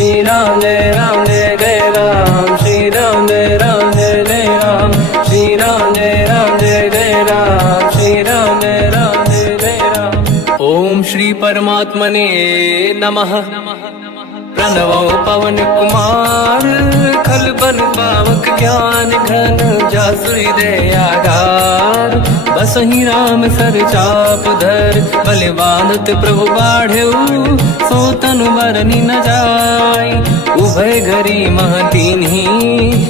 श्री राम जय जय राम, श्री राम जय जय राम, श्री राम जय जय राम, श्री राम जय जय राम। ओम श्री परमात्मने नमः। प्रणवो पवन कुमार, खल बन पावक ज्ञान घन, जासुरी दयागार। बसहि राम सर चाप धर, बलवानत प्रभु बाढ़ऊ, सो तनु मरनि न जाय। उभय घरी मह दीन्ही,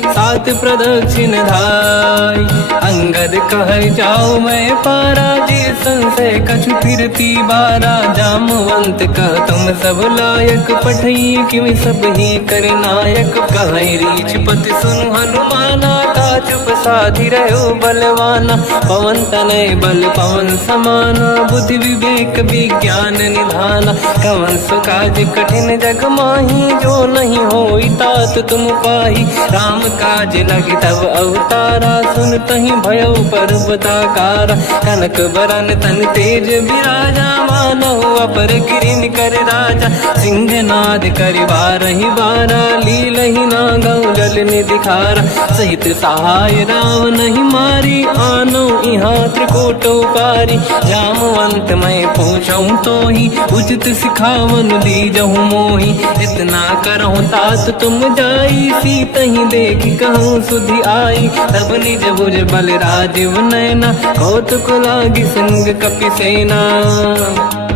सात प्रदक्षिण धाय। अंगद कह जाओ मैं पारा, जी संशय कछु फिरती बारा। जामवंत कह तुम सब लायक, पठई किमि सब ही कर नायक। कहीं रीछ पति सुनु हनुमाना, का चुप साधि रहो बलवाना। पवन तनय बल पवन समाना, बुद्धि विवेक विज्ञान निधाना। कवन सो काज कठिन जग माही, जो नहीं होई तात तुम पाही। राम काज लगी तब अवतारा, सुन तहि भयउ पर्वताकारा। कनक बरन तन तेज बिराजा, मानहु अपर गिरिन कर राजा। सिंहनाद करि बारहि बारा, लीलहि नागौ जल निधिखारा। सहित सहाय राम नहीं मारी, आनो इहाँ त्रिकोटौ पारी। जामवंत मैं पूछऊँ तोहि, उचित सिखावन दीजहु मोहि। इतना करहु तात तुम जाई, सीतहि देखि कहूँ सुधि आई। तब निज भुज बल राजीव नैना, कौतुक लागी संग कपिसेना।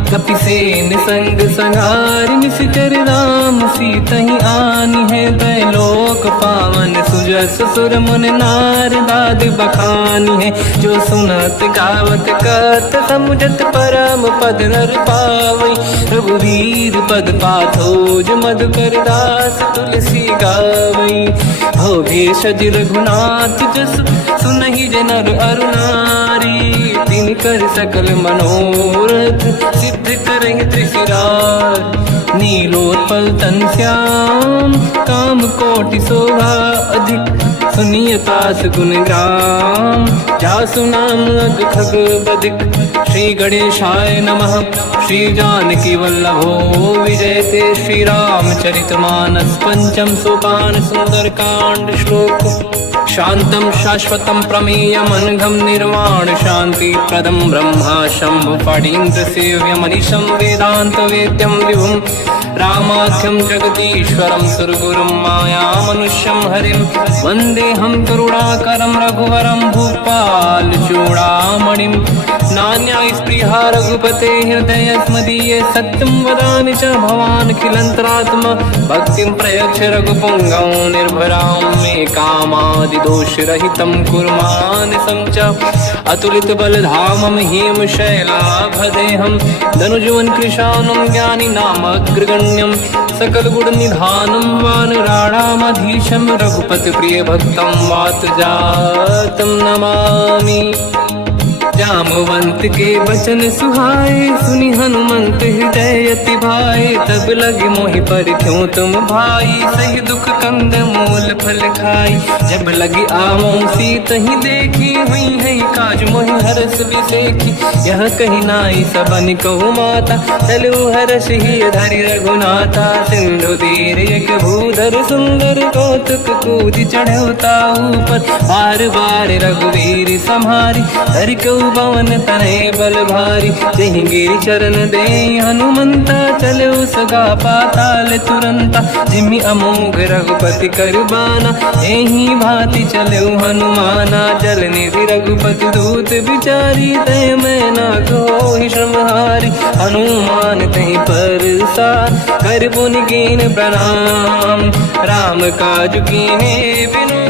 कपिसेन संग संहारि, निशिचर राम सीतहि आनी है। दैलोक पावन सुजस सुर मुन नार, दाद बखानी है। जो सुनत गावत कत, समुझत परम पद नर पावई। रघुवीर पद पाथोज, मधुकर दास तुलसी गावई। हो भेषज रघुनाथ जस, सुनहि जनर अरु नारी। तिन कर सकल मनोरथ, सिद्ध करहि त्रिशिरार। नीलोत्पल तन श्याम, काम कोटि शोभा अधिक। सुनिय तास गुण ग्राम, जासु नाम अग खग बदिक। श्री गणेशाय नमः। श्री जानकी वल्लभो विजयते, श्री रामचरित मानस। पंचम सोपान सुंदर कांड श्लोक। शांतं शाश्वतं प्रमेयम्, अनघं निर्वाण शांति प्रदं। ब्रह्मा शंभु फणीन्द्र सेव्यम्, मनीषं वेदांत वेद्यं विभुं। रामाख्यं जगदीश्वरं सुरगुरुं, माया मनुष्यं हरिं। वन्देऽहं करुणाकरं रघुवरं, भूपाल चूडामणिं। नान्या स्पृहा रघुपते हृदय स्मदीये, सत्यं वदामि च भवानखिलन्तरात्मा। भक्तिं प्रयच्छ रघुपुङ्गं, निर्भरां मे कामादिदोषरहितं कुर्मानसं च। अतुलित बलधामं हेमशैलाभदेहं, धनुजवन कृशानं ज्ञानी नामग्रगण्यं। सकल गुण निधानं वानराणामधीशं, रघुपति प्रिय भक्तं वात जातं नमामि। जामवंत के वचन सुहाए, सुनि हनुमंत हृदय अति भाए। तब लगे मोहि पर क्यों तुम भाई, सही दुख कंद मूल फल खाई। जब लगी आवों सीतहि देखी, हुई है काज मोहि हरस बिसेखी। यह कही नाई सबन कहु माता, चलु हरष ही धरि रघुनाथा। सिंधु तीर एक भूधर सुंदर, कौतुक कूदि चढ़ौता ऊपर। बार बार रघुवीर सम्हारी, धरि कऊ पवन तनय बल भारी। जहि गिरि चरण दे हनुमंता, चलो सगा पाताल तुरंता। जिमि अमोघ रघुपति कर बाना, एहि भांति चलो हनुमाना। जल निधि रघुपति दूत बिचारी, तय मैं ना कोहि श्रमहारी। हनुमान तहि परसा, कर पुनि कीन प्रणाम। राम काज कीने बिनु,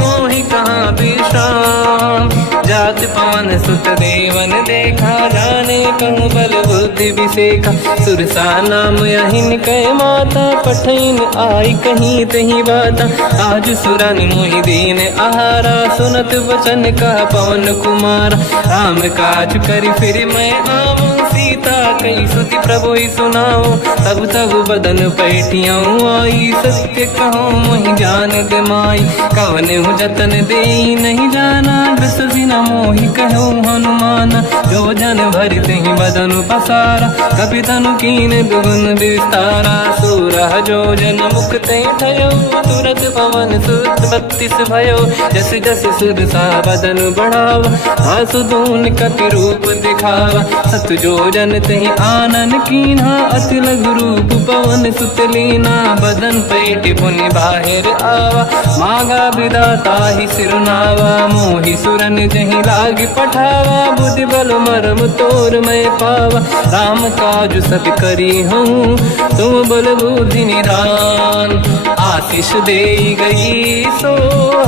मोहि कहाँ विश्राम। जात पवन सुत देवन देखा, जाने कहूँ बल बुद्धि विसेखा। सुरसा नाम यहिन कै माता, पठैन आई कहीं तही बाता। आज सुरन मोहि दीन आहारा, सुनत वचन का पवन कुमार। राम काज करि फिर मैं आवूं, सीता कई सुति प्रभु सुनाओ। तब तब बदन पैठियाँ आई, सत्य कहो मोहि जान गमाई। कवन जतन दे नहीं जाना, दस दिन मोहि कहो हनुमान। जो जन भरि तेहि बदन पसारा, कपि तनु कीन दुगुन विस्तारा। सूरह जो जन मुख ते ठयो, तुरत पवन सुत 32 भयो। जस जस सुरसा बदन बढ़ावा, आसु दून कपि रूप दिखावा। सत जो जन तेहि आनन कीन्हा, अति लघु रूप पवन सुत लीना। बदन पेट पुनि बाहिर आवा, मांगा विधाता ही सिरनावा। मोहि सुरन जहि लाग पठावा, बुद्धि बल मरम तोर मैं पावा। राम काज सब करी हूँ, तुम बल बुद्धि निधान। आशीष दे गई सो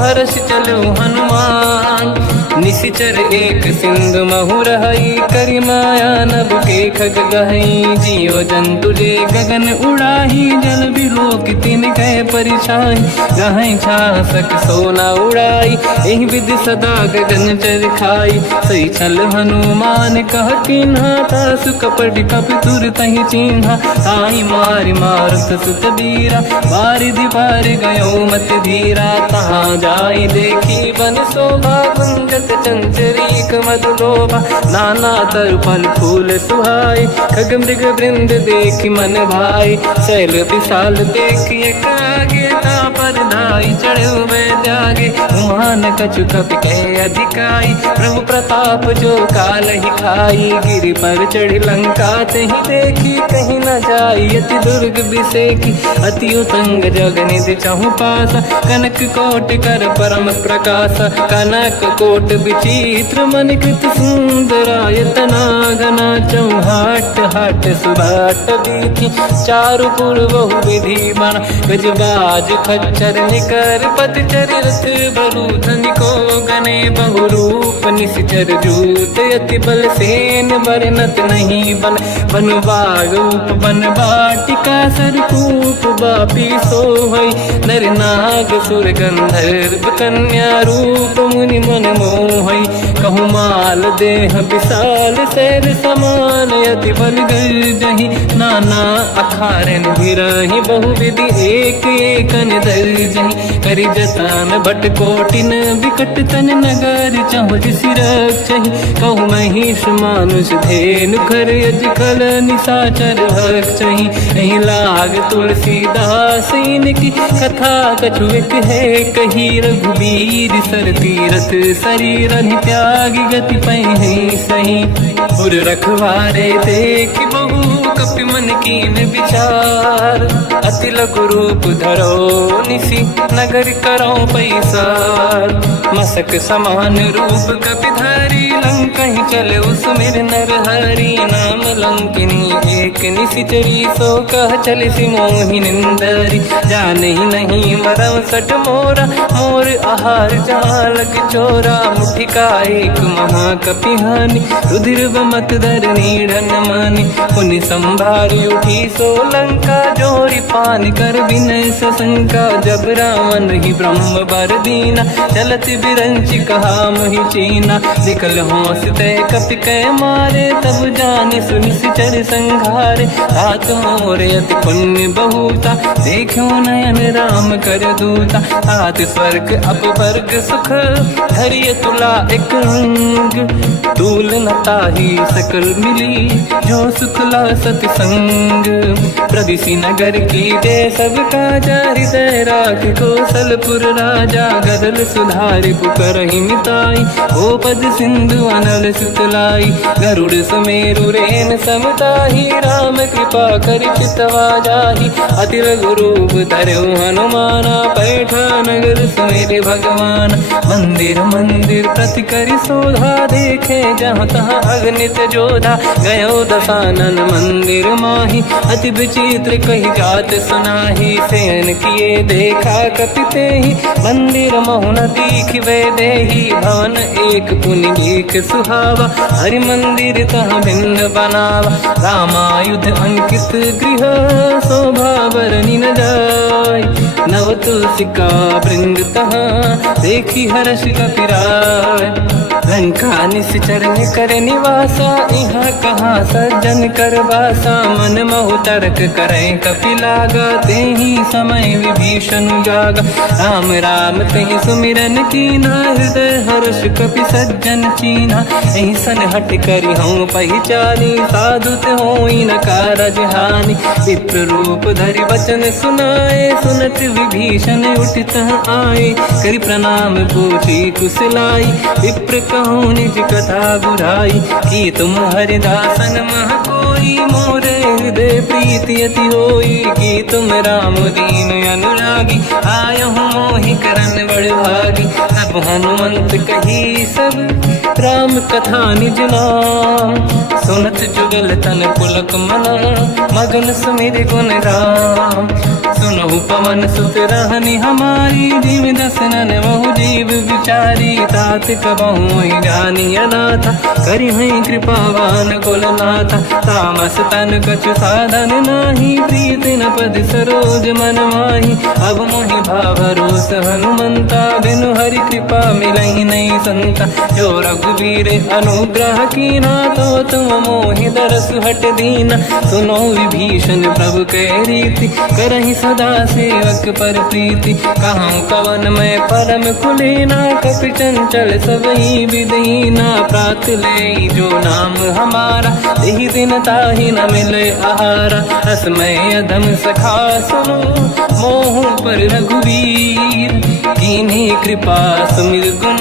हर्ष चलो हनुमान। निशिचर एक सिंधु महु रहई, करि माया नभ के खग गहई। जीव जंतु जे गगन उड़ाही, जल बिलोक तिन कह परिछाई। गहई छासक सोना उड़ाई, एहि विधि सदा गगन चर खाई। सही छल हनुमान कह किन्हा, तासु कपट कपि तुर तहि चिन्हा। ताई मारि मारुत सुत बीरा, बारिधि पार गयो मत धीरा। तहाँ जाई देखी बन शोभा, कुंजत चंचरीक मधुलोभा। नाना तरु फल फूल सुहाई, खग मृग वृंद देखि मन भाई। शैल विशाल देखिए कागे, पर धाई चढ़ो त्यागे। उमान कछु कपि कह अधिकाई, प्रभु प्रताप जो काल ही खाई। गिरि पर चढ़ी लंका तेहि देखी, कहीं न जाई अति दुर्ग बिसेकी। अति उतंग जग निधि चहु पासा, कनक कोट कर परम प्रकाश। कनक कोट विचित्र मन कृत सुंदरायतना घना। चौहाट हाट सुभाट बीथी, चारु पुर बहु विधि बना। गजबाज खच्चर निकर पतचर, रथ बरु धनिको गने बहु रूप। निशिचर जूत अति बल सेन, बरनत नहीं बन। बन बाग उप बन बाटिका, सरकूप बापी सोहई। नर नाग सुर गंधर्व कन्या, रूप मुनि मन मोहई। कहु माल देह विशाल, शैल समान अति बल गर्जहि। नाना अखारन भिरहि, बहु विधि एक एकन दर्जहि। करि जतन भट कोटिन, विकट तन नगर चहुँ सिरक्षहि। कहु महिष मानुष धेनु, खर यज खल निशाचर भक्षहि। एहि लाग तुलसीदास इनकी, कथा कछु एक है कही। रघुबीर सर तीरथ शरीर, त्यागी गति पहि सही। उर रखवारे देख बहु, कपि मन कीन विचार। अति लघु रूप धरो निसी, नगर करो पैसार। मसक समान रूप कपि धारी, लंका ही चले उसमें नर हरि। नाम लंकिनी एक निशिचरी, सो कह चले सि मोहि निंदरी। जान ही नहीं मरम सट मोरा, मोर आहार जालक चोरा। मुठिका एक महाकपि हानि, रुधिर बमत धर नीढ़न मानि। पुनि संभारी उठी सो लंका, जोरी पान कर विनय सशंका। जब रावण ही ब्रह्म बर दीना, चलत बिरंच कहा मोहि चीना। निकल होश तय कपि कै मारे, तब जाने सुनिशिचर संघारे। तात मोर अति पुण्य बहुता, देखो नयन राम कर दूता। तात स्वर्ग अपवर्ग सुख, धरिय तुला एक रंग। तूल न ताहि सकल मिली, जो सुखला सतसंग। प्रदिशि नगर की जय सब काजा, हृदय राख कौशलपुर राजा। गदल सुधारि पुकारहि मिताई, ओ पद सिंधु अनल सुतलाई। गरुड़ सुमेरु रेन समताहि, राम कृपा करि चितवा जाहि। अति लघु रूप धरौ हनुमाना, पैठा नगर सुमेरे भगवान। मंदिर मंदिर प्रति करि शोधा, देखे जहाँ तहाँ अगणित जोधा। गयो दशानन मंदिर माहि, अति विचित्र कही जात सुनाहि। शयन किए देखा कपि तेहि, मंदिर महु न दीखिबे देहि। भवन एक पुनि एक सुहावा, हरि मंदिर तहाँ भिन्न बनावा। रामायुध अंकित गृह, शोभा बरनि न जाय। नव तुलसिका वृंद तहाँ, देखी हर्ष कपि राय। लंका निश्चर कर निवासा, यहाँ कहाँ सज्जन कर वासा। मन महु तर्क करें कपिलागा, ते ही समय विभीषण जागा। राम राम ते सुमिरन कीना, हृदय हर्ष कपि सज्जन चीना। ऐसन हट करी हूँ पहचानी, साधु ते होई न कारज हानि। विप्र रूप धरि वचन सुनाए, सुनत विभीषण उठित आए। करि प्रणाम पूछी कुशलाई, विप्र कहूँ निज कथा बुझाई। कि तुम हरिदासन मह कोई, मोरे हृदय प्रीति अति होई। कि तुम राम दीन अनुरागी, आयहु मोहि करन बड़ भागी। तब हनुमंत कही सब राम कथा निज नाम, सुनत जुगल तन पुलक मना, मगन सुमिर गुण राम। सुनहु पवन सुत रहनी हमारी, जीव दसनन महु जीव विचारी। तात कबहु जानी अनाथा, करि हैं कृपावान कुलनाथा। तामस तन कछु साधन नाही, प्रीत न पद सरोज मन माही। अब मोहि भावरोस हनुमंता, बिनु हरि कृपा मिलहि नहीं संता। जो रघुवीर अनुग्रह कीना, तो तुम मोहि दरस हट दीना। सुनो विभीषण प्रभु के रीति, करहि सदा सेवक पर प्रीति। कहूँ कवन मैं परम कुलीना, कपि चंचल सबही विदहीना। प्रात ले जो नाम हमारा, यही दिन ताहि न मिले आहारा। रसमय अधम सखा सुनो, मोह पर रघुवीर। कीन्ही कृपा सुमिर गुण,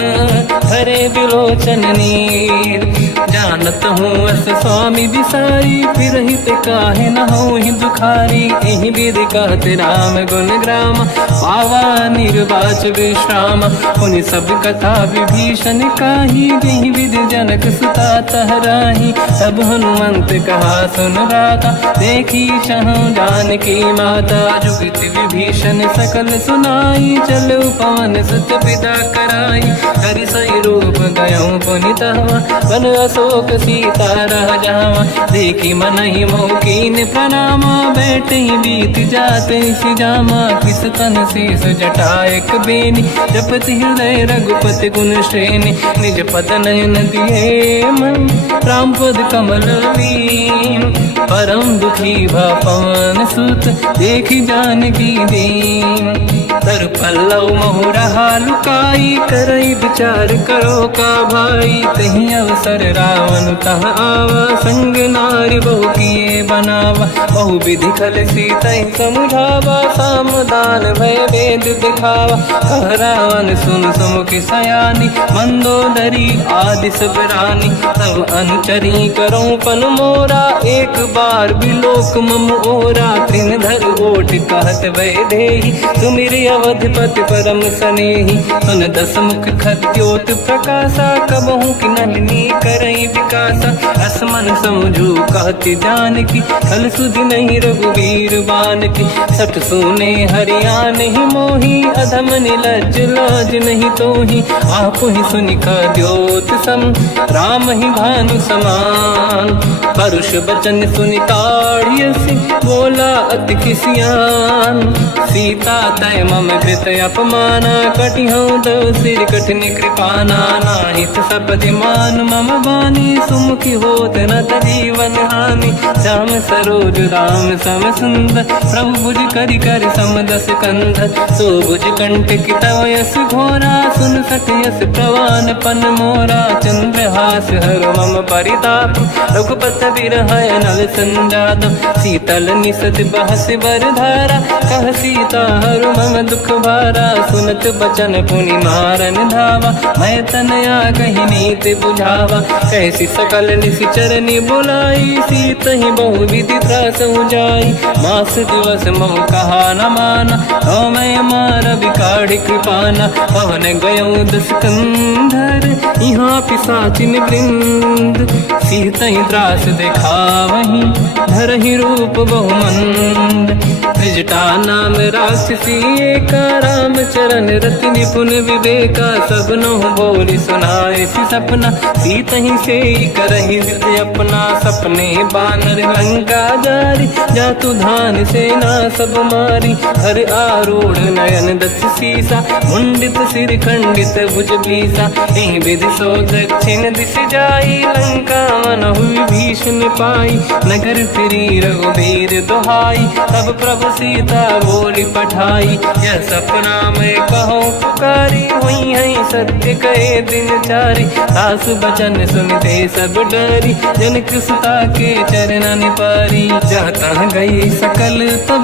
हरे बिलोचन नीर। जानत हूँ अस स्वामी बिसारी, फिर हित काहे न हो ही दुखारी। यही विधि कहते राम गुण ग्राम, पावा निर्वाच विश्राम। उन सब कथा विभीषण काही, यही विधि जनक सुता तहराही। तब हनुमंत कहा सुन राता, देखी चहु जानकी माता। जुगति विभीषण सकल सुनाई, चलो पवन सुत पिता कराई। हरि सही रूप गयो पुनितवा, वन अशोक सीता रह जावा। देखी मनहि मोकीन प्रणामा, बैठे ही बीत जाते सिजामा। किस तन शेष जटायक बेनी, जपति हृदय रघुपति गुण श्रेणी। निज पद नयन दिए मन, राम पद कमल लीन। परम दुखी भा पवन सुत, देखी जानकी दीन। तर पल्लव महु रहा लुकाई, करई विचार करो का भाई। तही अवसर रावण तह आवा, संग नारी बहु किए बनावा। बहु विधि खल सीता समुझावा, सामदान भय वेद दिखावा। कह रावण सुन सुमुख सयानी, मंदोदरी आदि सब रानी। तब अनुचरी करो पन मोरा, एक बार बिलोक मम ओरा। तृण धर ओट कहत भय देहि, सुमिर अवधपति परम सनेहि। सुन दस मुख खद्योत प्रकाशा, कबहु कि नलिनी करई विकासा। असमन समझू कहति जानकी, खल सुधि नहीं रघुवीर बानकी। सठ सुने हरियाण ही मोही, अधम निलज्ज लाज नहीं तोही। आप ही सुनि खद्योत सम, राम ही भानु समान। परुष बचन सुनि ताड़ियसि, बोला अति किसियान। सीता तय मम कृत अपमाना, कटिहूँ दो सिर कठिन कृपाना। नाहित सपदि मान मम बानी, सुमुखी होत न जीवन हानि। श्याम सरोज राम सम सुंदर, प्रभु भुज करि कर सम दस कंधर। सो भुज कंठ की तव यस घोरा, सुन सठ यस प्रवान पन मोरा। चंद्रहास हर मम परिताप, रघुपत बिरह नल संजात। शीतल निसत बहस बर धारा, कह सीता हर मम दुख भारा। सुनत बचन पुनि मारन धावा, मैं तनया कही नीति बुझावा। कैसी सकल निशिचरनि बुलाई, सीत ही बहु विधि त्रास जाई। मास दिवस महु कहा न माना, तो मैं मार बिकाढ़ कृपाना। पवन गयो दस कंधर, यहाँ पिशाचिन वृंद। सीत ही त्रास दिखावहीं, धरहि रूप बहुमंद। त्रिजटा नाम राक्षसी एका, राम चरण रति निपुण विवेका। सबनो बोली सुनाए सी सपना, सीत ही से करही जिद अपना। सपने बानर लंका जारी, जातु धान सेना सब मारी। हर आरूढ़ नयन दस सीसा, मुंडित सिर खंडित भुज बीसा। एहि विधि सो दक्षिण दिश जाई, लंका मनहु विभीषण पाई। नगर फिरी रघुबीर दुहाई, तब प्रभु सीता बोली पठाई। यह सपना मैं कहूँ पुकारी, हुई है सत्य कहे दिन चारी। सास बचन सुनते सब डरी, जनक सुता के चरणन पारी। जाता गई सकल तब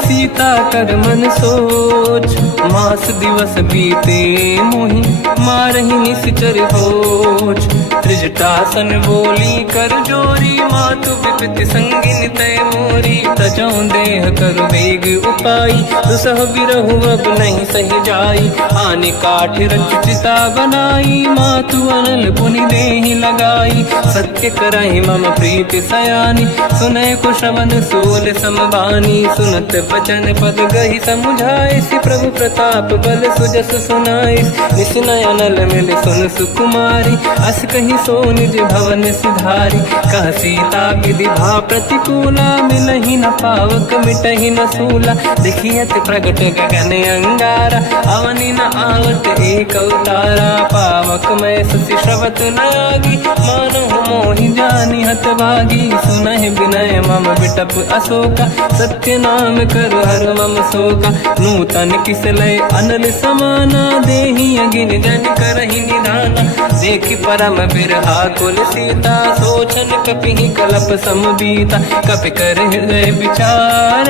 सीता कर मन सोच, मास दिवस बीते मोहि मारहि निश्चर होच। त्रिजटासन बोली कर जोरी, मातु विपति संगिन तय मोरी। तजौ देह कर वेग उपाई, दुसह बिरहु अब नहीं सही जाई। आने काठ रचिता बनाई, मातु अनल पुनि देहि लगाई। सत्य करहि मम प्रीति सयानी, सुनय कुशवन सोल समबानी। सुनत बचन पद गहि समुझाए, सि प्रभु प्रताप बल सुजस सुनाई। निसनय अनल मिल सुन सुकुमारी, अस कहि सो निज भवन सिधारी। कह सीता विधि भा प्रतिकूला, मिलहि न पावक मिटहि न सूला। देखियत प्रगट गगन अंगारा, अवनि न आवत एक अवतारा। पावक मैं ससि श्रवत न आगी, मानहु मोहि जानि हतभागी। सुनहि विनय मम बिटप अशोका, सत्य नाम कर हर मम शोका। नूतन किसलय अनल समाना, देहि अगिन जन करहि निधाना। देखि परम बिरहा कुल सीता, सोचन कपिहि कलप समबीता। कपि कर हृदय विचार,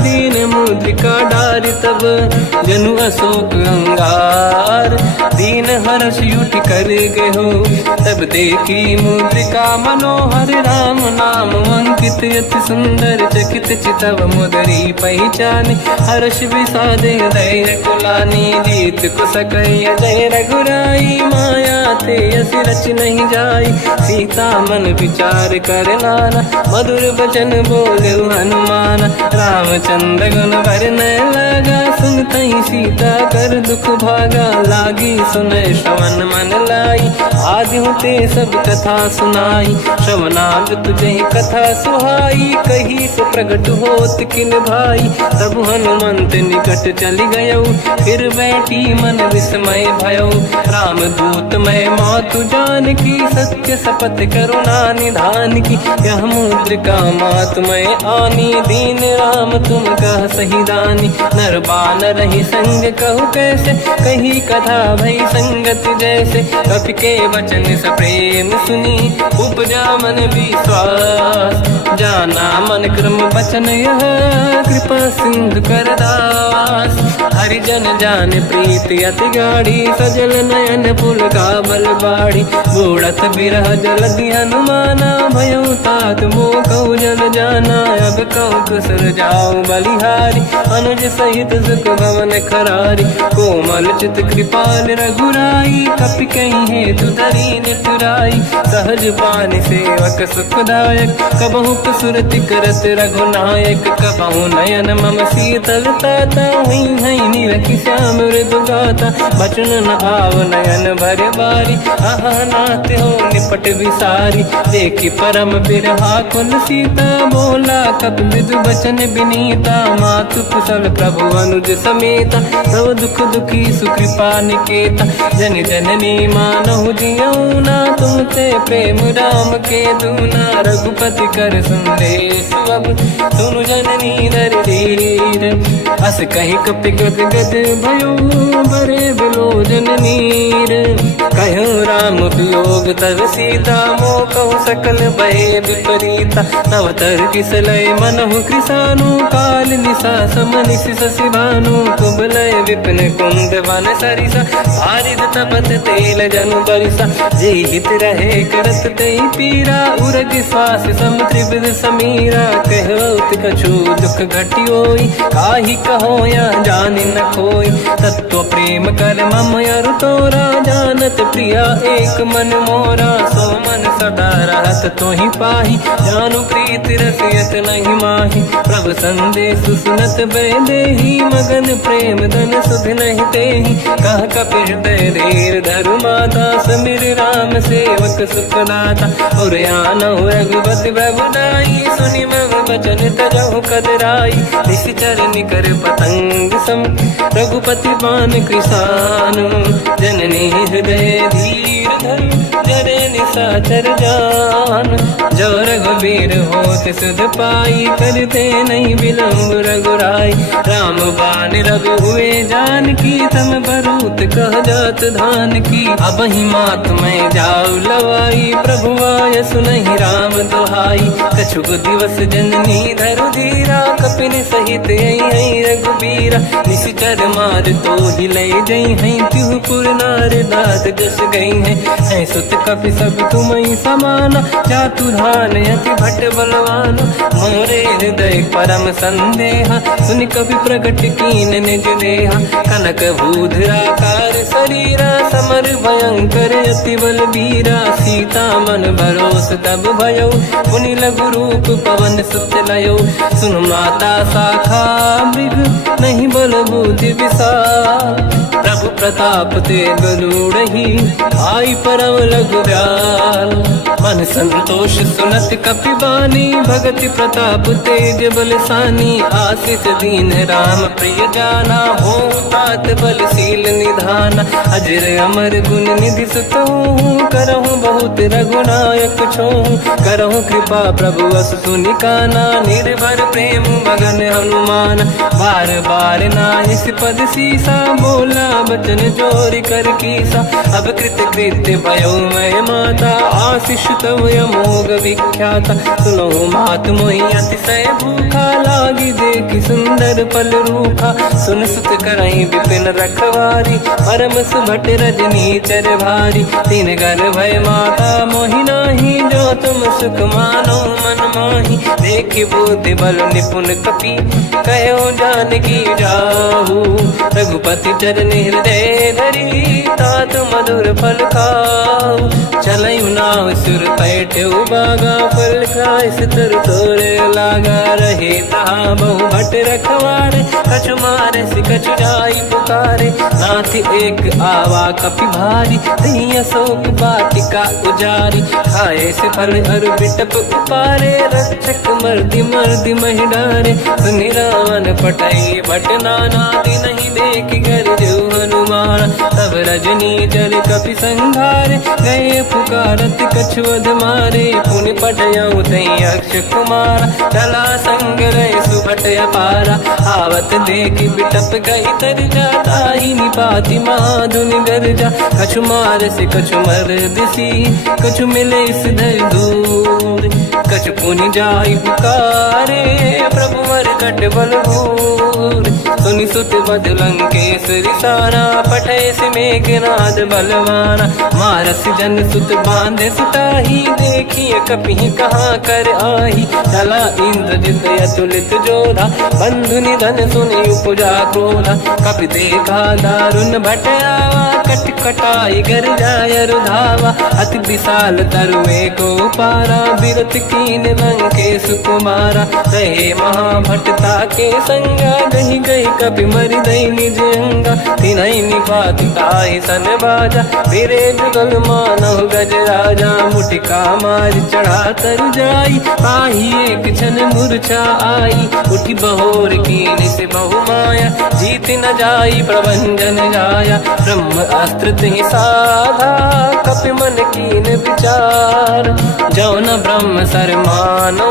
दीन मुद्रिका डारि तब जनु अशोक अंगार। दीन हर्ष युति कर गेहु, तब देखी मुद्रिका मनोहर। राम नाम अंकित अति सुंदर, चकित चितव मुदरी पहचान। हर्ष विषाद हृदय कुलानी, जीत कुसकय जय रघुराई। माया ते यस रच नहीं जाई, सीता मन विचार कर नाना। मधुर बचन बोले हनुमान, रामचंद्र गुण भरने लगा। सुनतहि सीता कर दुख भागा, लागी सुनय श्रवण मन लाई। आदि होते सब कथा सुनाई, श्रवणाग तुझे कथा सुहाई। कही सो प्रगट होत किन भाई, तब हनुमंत निकट चली गयो। फिर बैठी मन विस्मय भयो, राम दूत मैं मातु जान की। सत्य शपथ करुणा निधान की, यह मुद्रिका मातु मैं आनी। दीन राम तुम कह सही दानी, नर बानर ही संग कहु कैसे। कही कथा भई संगत जैसे, कपि के वचन सप्रेम सुनी। उपजा मन विश्वास, जाना मन क्रम वचन यह। कृपा सिंधु कर दास, हरिजन जान प्रीति अति गाढ़ी। सजल नयन पुल का बल बाढ़ी, बूढ़त बिरह जलधि हनुमाना। भयो तात मोह कहु जल जाना, अब कहु कुसर जाओ बलिहारी। अनुज सहित सुख भवन करारी, कोमल चित कृपाल रघुराई। कपि कहीं हेतु धरी निठुराई, सहज पानि सेवक सुखदायक। कबहु कसुरति करत रघुनायक, कबहु नयन मम शीतल ताता। हुई है नीरखि श्याम मृदु गाता, बचन न आव नयन भर बारी। आहा नाथ हो निपट विसारी, देखि परम बिरहा कुल सीता। बोला कपि विदु बचन विनीता, मातु कुशल प्रभु अनुज समेता। सब दुख दुखी सुकृपा निकेता, जन जननी मानहु जियौना। तुम ते प्रेम राम के दूना, रघुपति कर संदेश अब सुनु जननी दर धीर। अस कहि कपि गद गद भयो, बरे बिलोचन नीर। कहु राम वियोग तब सीता, मोह कहु सकल भय विपरीता। नव तर किसलय मनहु कृसानु, काल निशा समनिश शशि भानु। कुबलय विपिन कुंद वन सरिसा, बारिद तपत तेल जनु बरिसा। जे हित रहे करत तेहि पीरा, उरग श्वास सम त्रिविध समीरा। कहत कछु दुख घटियोई, काहि कहो या जानि न खोई। तत्व प्रेम कर मम अरु तोरा, जानत प्रिया एक मन मोरा। सो मन सदा रहत तोहि पाहि, जानु प्रीति रसियत नहीं माहि। तब संदेश सुनत बैदेही मगन प्रेम धन सुध नहीं तेहि कह कपि हृदय धीर धरु माता समीर राम सेवक सुखदाता और आनहु रघुपति बहुदाई सुनि मम बचन तजहु कदराई निश्चर निकर पतंग सम रघुपति बान कृसानु जननी हृदय धीर धरु जरे निशाचर जान जो रघुबीर होत सुध पाई करते नहीं विलम्ब रघुराई राम बान रघु हुए जान की तम बरूत कह जात धान की अब ही मात मैं जाऊ लवाई प्रभु आय सुनहि राम दुहाई कछुक दिवस जननी धरु धीरा कपिन सहित आई रघुबीरा निश्चर मार तो ही ले जई हैं तिहु पुर नार दाद जस गई है सुत कपि सब तुमहि समाना जातु धान अति भट बलवान मोरे हृदय परम संदेहा सुनि कपि प्रगट कीन निज देहा कनक भूधराकार शरीरा समर भयंकर अति बलबीरा सीता मन भरोस तब भयो पुनि लघु रूप पवन सुत लयो सुन माता शाखा मृग नहीं बल बुद्धि विशाल प्रभु प्रताप ते गरुड़हि आई परम लघु दयाल मन संतोष सुनत कपि बानी भगति प्रताप तेज बलसानी आशीष दीन राम प्रिय जाना हो तात बलशील निधान अजर अमर गुण निधि सुतहु करहु बहुत रघुनायक छोहु करहु कृपा प्रभु अस सुनि काना निर्भर प्रेम मगन हनुमान बार बार नाहिस पद सीसा बोला बचन जोर कर कीसा अब कृत कृत्य भयो मैं माता आशीष तव अमोघ विख्याता सुनो मात मोहि अतिशय भूखा लागी देखि सुंदर पल रूखा सुन सुत करई विपिन रखवारी परम सुभट रजनी चर भारी तीन घर भय माता मोहि नाही जो तुम सुख मानो मन माही देखि बुद्धि बल निपुण कपि कहो जानकी जाहू रघुपति चरण हृदय धरी तात मधुर फल खाऊ चलयु नाव सुर पैठ बागा फल खाय सितर तोरे लागा रहे तहा बहु भट रखवारे कछु मारे सि कछु जाई पुकारे नाथ एक आवा कपि भारी दही अशोक बाटिका उजारी खाए से फल अर बिटप उपारे रक्षक मर्दि मर्दि महि डारे सुनि रावण पटई भट नाना दिन नहीं देख कर जो हनुमान तब रजनी जल कपि संघारे गए पुकारत कछुअध मारे पुनि पटयऊ तई अक्ष कुमार चला संग रहे सुभट अपारा आवत देखि बिटप गई तर जाता ही निपाति माधुनि गरजा कछु मार से कछु मर दिसी कछु मिले इस धर दूर कछु पुनि जाई पुकारे प्रभु मर कट बलभूर सुनि सुत बद लंकेश्वरी सारा पठे से मेघनाद बलवाना मारस जन सुत बांधे सुताही देखिए कपि कहाँ कर आही चला इंद्रजित अतुलित जोधा बंधु निधन सुनि उपजा क्रोधा कपि देखा दारुण भटयावा कट कटाई गर जाय रुधावा अति विशाल तरुए को पारा बिरत कीन लंकेश कुमारा रहे महाभटता के संगा गही गई कपि मरि दई निज अंगा तिनहि निपाति ताहि सन बाजा फिरे जुगल मानव गज राजा मुटिका मार चढ़ा तर जाई पाही एक क्षण मूर्छा आई उठी बहोर कीन से बहु माया जीत न जाई प्रभंजन जाया ब्रह्म अस्त्र तिहि साधा कपि मन कीन विचार जो न ब्रह्म सर मानो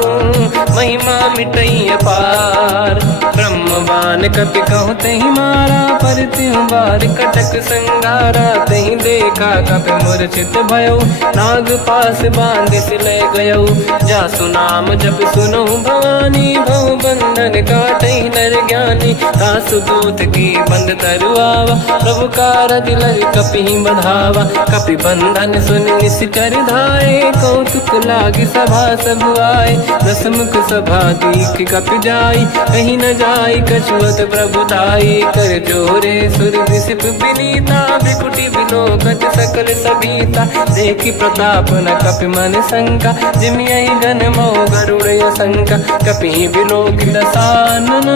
महिमा मिटई अपार ब्रह्म बान कपि कहु तहि मारा पर तिहु बार कटक संगारा तहि देखा कपि मूर्छित भयो नाग पास बांध सिले गयो जा सुनाम जब सुनो भवानी भव बंधन काटहि नर ज्ञानी आई, दास दूत की बंद तरुआवा, प्रभु कारज लग कपि बधावा। कपि बंधन सुन निश्चर धाये, कौतुक लागी सभा सब आए। दसमुख सभा दीख कपि जाई, कहीं न जाई कछुअत प्रभु ताई। कर जोरे सुर विसिप विनीता, बिकुटी बिलोकत सकल सबीता। देखी प्रताप न कपि मन शंका, जिमियहि जन्मो गरुड़ शंका। कपि बिलोक दसानन,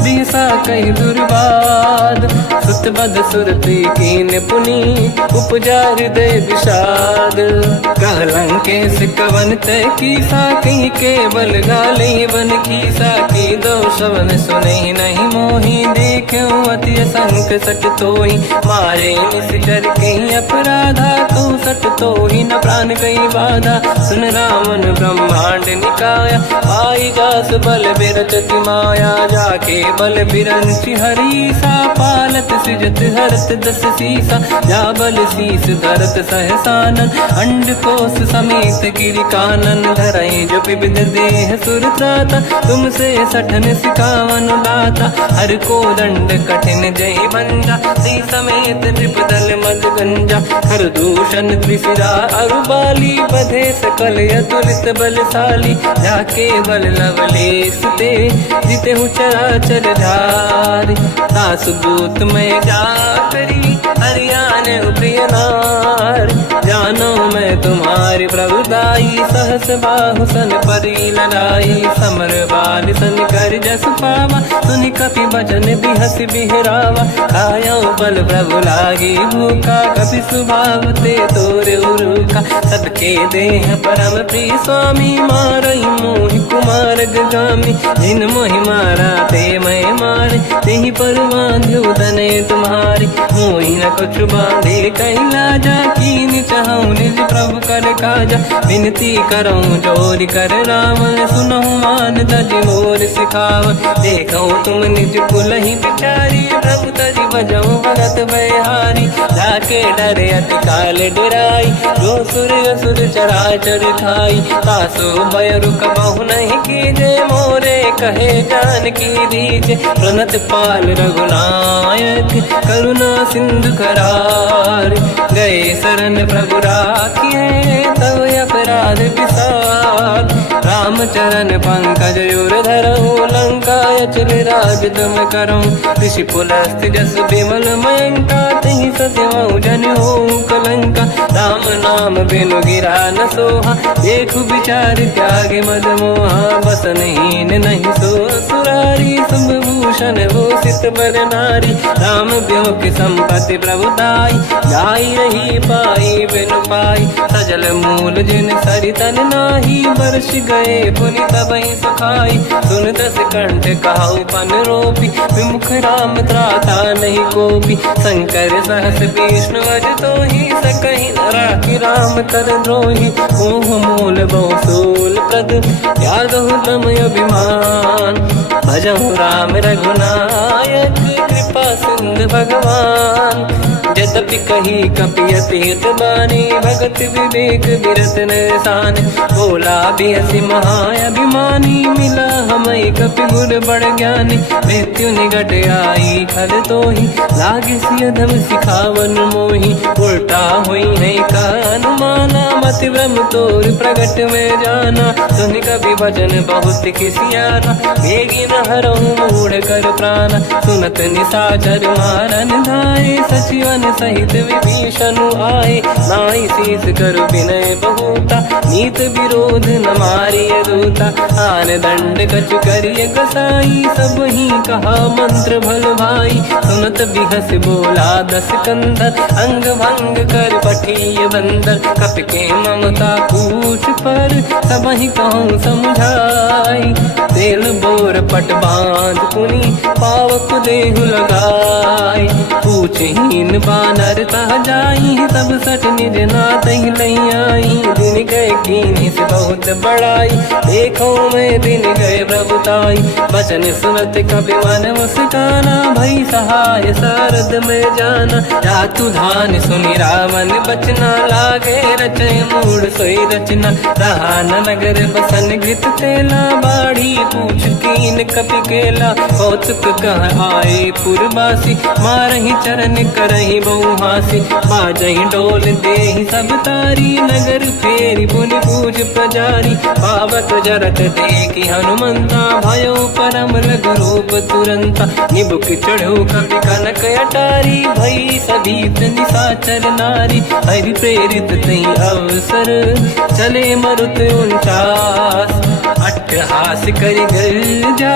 दिशा कहि दुर्बाद। सुत बद सुरति कीन पुनी, उपजा हृदय विषाद। कहलंकेश कवन तय कीसा, कहीं केवल गाले बन कीसा। की दो शवन सुने नहीं मोही, देख्यो अति संक सट तोही। मारे निश्चर कहीं अपराधा, तो सट तोही न प्राण कहीं बाधा। सुन रावण ब्रह्मांड निकाया, पाई जास बल बिरचति माया। जाके बल बिरंचि हरीसा, पालत सृजत हरत दस सीसा। जा बल शीस धरत सहसानन, अंड कोश समेत गिरि कानन। धरई जो विविध देह सुर त्राता, तुमसे सठन सिखावन दाता। हर को दंड कठिन जय बंजा, सी समेत नृपदल मद गंजा। हर दूषण त्रिशिरा अरुबाली, बधे सकल अतुलित बलशाली। जाके बल लवलेश ते, जिते हूँ चराचर धारी। दास दूत में जा करी, हरियाण प्रिय नार। जानो मैं तुम्हारी प्रभुताई, सहस बाहु सन परी लड़ाई। समर बाल सन कर जस पावा, सुनि कपि बचन बिहस बिहरावा। खायो बल प्रभु लागी भूखा, कपि स्वभाव ते तोरे उरुखा। सबके देह परम प्रिय स्वामी, मारई मोहि कुमार गगामी। जिन मोहि मारा ते मैं मारे, तेहि पर बांध्यो दने तुम्हारी। मोहि न कुछ बांधे कैलाजा, कीन चाहूं निज प्रभु कर काजा। विनती करऊं जोरि कर रावण, सुनहु मान तज मोर सिखावन। देखऊं तुम निज कुल ही बिचारी, प्रभु तज बजऊं भगत बहारी। जाके डरे अति काल डराई, जो सुर असुर चराचर खाई। तासो भय रुक बहु नहीं कीजे, मोरे कहे जान की दीजे। प्रणत पाल रघुनायक, करुणा सिंधु करार। गए शरण प्रभु राखिए, तब अपराध विसार। रामचरण पंकज युर धरऊं, लंका अचल राज तुम करऊं। ऋषि पुलस्त जस विमल मयंका, तहि सत्यवं जन होऊं कलंका। राम नाम बिनु गिरा न सोहा, देखु विचार त्यागे मद मोहा। बसनहीन नहीं सो सुरारी, शुभ भूषण भूषित बर नारी। राम ब्यों की संपत्ति प्रभुताई, जाई रही पाई बिनु पाई। सजल मूल जिन सरितन नाही, वर्ष गए पुनि तबहि सुखाई। सुन दस कंठ कहाऊ पन रोपी, विमुख राम त्राता नहीं कोपी। शंकर सहस विष्णु अज तोहि, सकहि न राखि राम कर द्रोही। मोह मूल बहु सूल प्रद, त्यागहु तम अभिमान। भजहु राम रघुनायक, कृपा सिंधु भगवान। यद्यपि कही कपि अति हित बानी, भगत विवेक विरत निशान। बोला बिहसि महाअभिमानी, मिला हमई कपि गुर बड़ ज्ञानी। मृत्यु निकट आई खल तोहि, लागे सिय धम सिखावन मोहि। उल्टा हुई है का अनुमाना, मति ब्रह्म तोर प्रगट में जाना। सुन कपि वचन बहुत किसियाना, बेगी न हरहु मूढ़ कर प्राण। सुनत निशाचर मारन धाये, सचिवन सहित विभीषण आए। नाई शीस कर विनय बहुता, नीत विरोध न मारिय दूता। आन दंड कछु करिय कसाई, सब ही कहा मंत्र भल भाई। सुनत बिहस बोला दस कंदर, अंग भंग कर पठिय बंदर। कपि के ममता पूछ पर, सब ही कहूँ समझाई। तेल बोर पट बांध पुनि, पावक देहु लगाई। पूछहीन बानर तह जाई, तब सट निज नाथ ही लई आई। दिन गए कीनी से बहुत बड़ाई, देखो मैं दिन गए प्रभुताई। वचन सुनत कपि मन मुस्काना, भई सहाय सारद में जाना। जातु धान सुनि रावण बचना, लागे रचय मूढ़ सोई रचना। रहा न नगर बसन घृत तेला, बाढ़ी पूछ कीन कपि केला, कौतुक कह आए पुरबासी, मारही चरण करही बहु हासी, बाजही डोल देहि सब तारी, नगर फेरी पुनि पूज प्रजारी, पावत जरत देखी हनुमंता, भयो परम लघु रूप तुरंता, निबुक चढ़ो कपि कनक अटारी, भई सभीत निशाचर नारी, हरि प्रेरित तई अवसर, चले मरुत 49, अट्टहास करि गर्जा,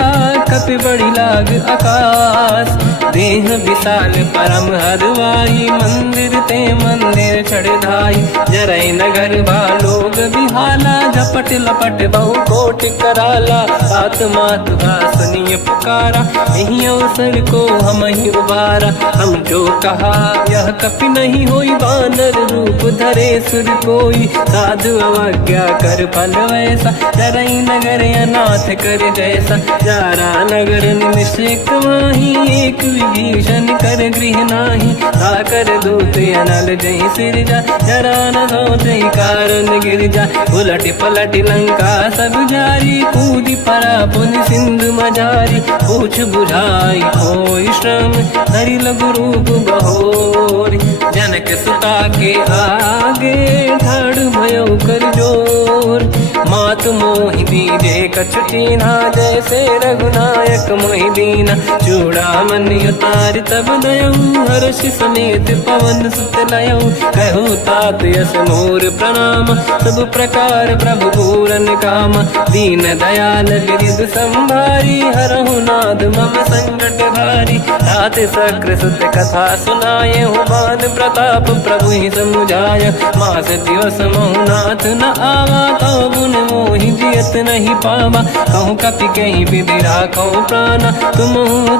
कपि बड़ी लाग आकाश, देह विशाल परम हरवाई, मंदिर ते मंदिर चढ़ धाई, जरई नगर बालोग बिहाला, झपट लपट बहु कोट कराला, आत्मा तुहा सुनिय पुकारा, यही अवसर को हम ही उबारा, हम जो कहा यह कपि नहीं होई, वानर रूप धरे सुर कोई, साधु अवज्ञा कर फल वैसा, जरई नगर अनाथ कर जैसा, जारा नगर निमिषेक माही, एक विभीषण कर गृह नाही, ताकर दूत अनल जय सिरजा, जरा न सोचई कारण गिर जा, उलट पलट लंका सब जारी, कूदी परा पुन सिंधु मजारी, पूछ बुझाई होई श्रम, धरि लघु रूप बहोरी, जनक सुता के आगे ठाड़ भयो कर जोर, मात मोहि दीजे कछु कीन्हा, जैसे रघुनायक मोहि दीना, चूड़ामणि उतारि तब दयऊ, हर्ष समेत पवन सुत लयऊ, कहो तात यस मोर प्रणाम, सब प्रकार प्रभु पूरन काम, दीन दयाल गिरिध संभारी, हरहु नाद मम संकट भारी, तात सक्र सुत कथा सुनाए, हो बान प्रताप प्रभु ही समुझाय, मास दिवस महु नाथ न आवा, कहो गुण मोहि जियत नहीं पावा, कहूँ कपि कहीं विधि राखो प्राणा, तुम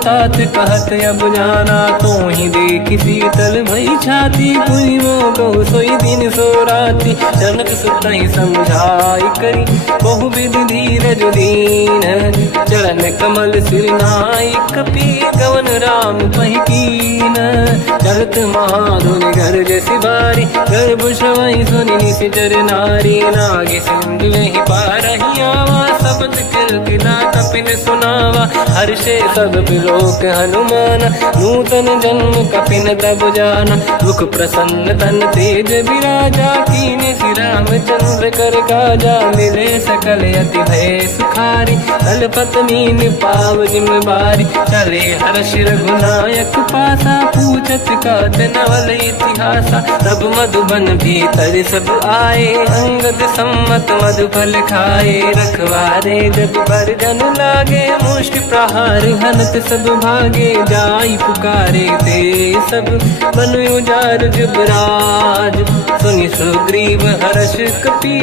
तात कहत अब जाना, तो ही देखी शीतल भई छाती, पुनि मोह कहु सोई दिन सो राति, जनक सुत ही समझाई करी, बहु विधि धीरज दीन, चरण कमल सिर नाई, कपि कवन राम पहि कीन, चलत महाधुनि गर्ज सिबारी, गर्भ श्रवई सुनि निशिचर नारी, नागे सिंधु ही पारही आवा, शब्द कीर्तिना कपिन सुनावा, हर्षे सब बिलोक हनुमाना, नूतन जन्म कपिन तब जाना, मुख प्रसन्न तन तेज विराजा, कीने श्री रामचंद्र कर काजा, मिले सकल अति भय सुखारी, कलपत मीन पाव जिम बारी, चले हर्ष रघुनायक पासा, पूछत कात नवल इतिहासा, तब मधुबन भीतर सब आए, अंगद सम्मत मधुफल खाए, रखवारे जब पर जन लागे, मुष्टि प्रहार हनत सब भागे, जाई पुकारे ते सब बन उजार जुबराज, सुनि सुग्रीव हर्ष कपि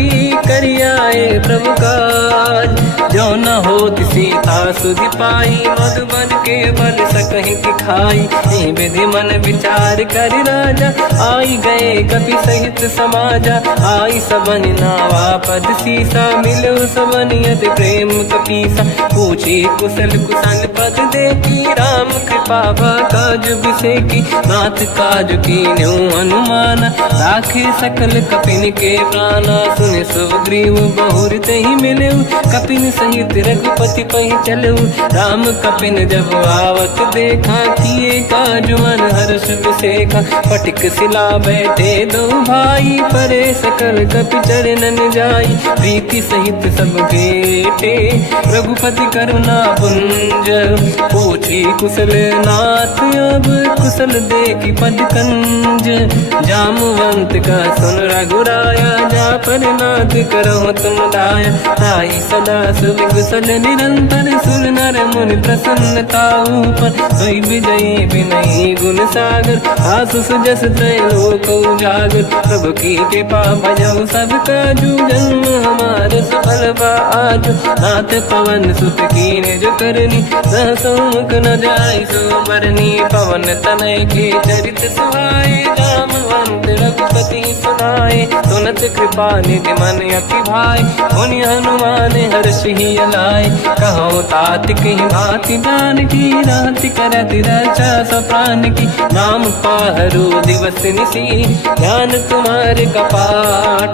करियाए प्रभु काज, जो न होत सीता सुधि पाई, मधुबन के बल सकहि दिखाई, हे विधि मन विचार कर राजा, आई गए कपि सहित समाजा, आई सबन नावा पद सीसा, मिलो सबन यति प्रेम कपीसा, पूछी कुशल कुशल पद देखी, राम कृपा काज बिसेकी, नाथ काज कीन्यो हनुमाना, राखे सकल कपिन के प्राणा, सुन सुग्रीव बहुर तहि मिलऊ, कपिन सहित रघुपति पहि चलऊ, राम कपिन जब आवत देखा, किए काज मन हर्ष विसेखा, पटिक सिला बैठे दो भाई, परे सकल कपि चरणन जाई, प्रीति सहित सब बेटे, रघुपति करुणा पुंज, पूछी कुशल नाथ अब, कुशल देखी पद कंज, जामवंत का सुन रघुराया, जा पर नाथ करो तुम दाया, ताई सदा सुविकुशल निरंतर, सुर नर मुनि प्रसन्नता ऊपर, सोई विजयी विनयी गुण सागर, आसु सुजस त्रैलोक उजागर, प्रभु की कृपा भजऊ सब काजू, जन्म हमार सफल बा आज, नाथ पवन सुत कीन्ह जो करनी, सहसो मुख न जाय सो बरनी, पवन तनय के चरित सुहाए, जामवंत रघुपति सुनाए, सुनत कृपा निधि मन अति भाई, मुनि हनुमान हर्ष ही अलाय, कहो तात कहीं भांति जान की, राति करत रक्षा सप्रान की, नाम पाहरो दिवस निसी, ध्यान तुम्हारे कपाट,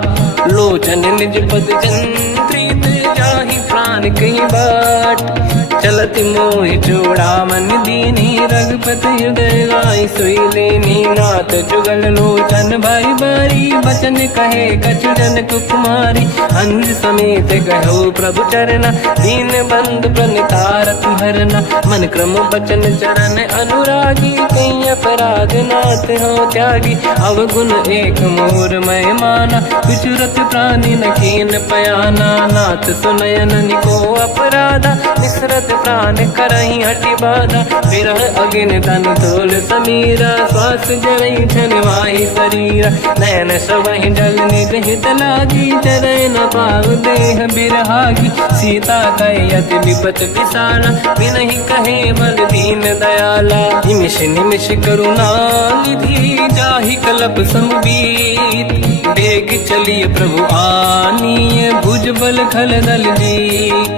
लोचन निज पद जन प्रीत जाहि जाहि प्राण कही बाट। चलत मोहि चूड़ामन दीनी रघुपति हृदय लाई सोई लेनी। नाथ जुगल लोचन भाई बारी बचन कहे कछु जनक कुमारी। अंज समेत कहो प्रभु चरना दीन बंधु प्रणितारत हरना। मन क्रम बचन चरण अनुरागी कई अपराध नाथ हो त्यागी। अवगुण एक मोर मैं माना विचुरत प्राणी न कीन पयाना। नाथ सुनयन निको अपराधा निसरत प्राण करही हटि बाधा। विरह अगिन तन तोल समीरा श्वास जरई छनवाही शरीरा। नयन सवहि जल निज हित लागी चरय न पाव देह बिरहागी। सीता कहि अति विपत विसाला बिनहि कहे बल दीन दयाला। निमिष निमिष करुणा निधि जाहि कलप समबीत। बेग चलिए प्रभु आनीय भुज बल खल दल जी।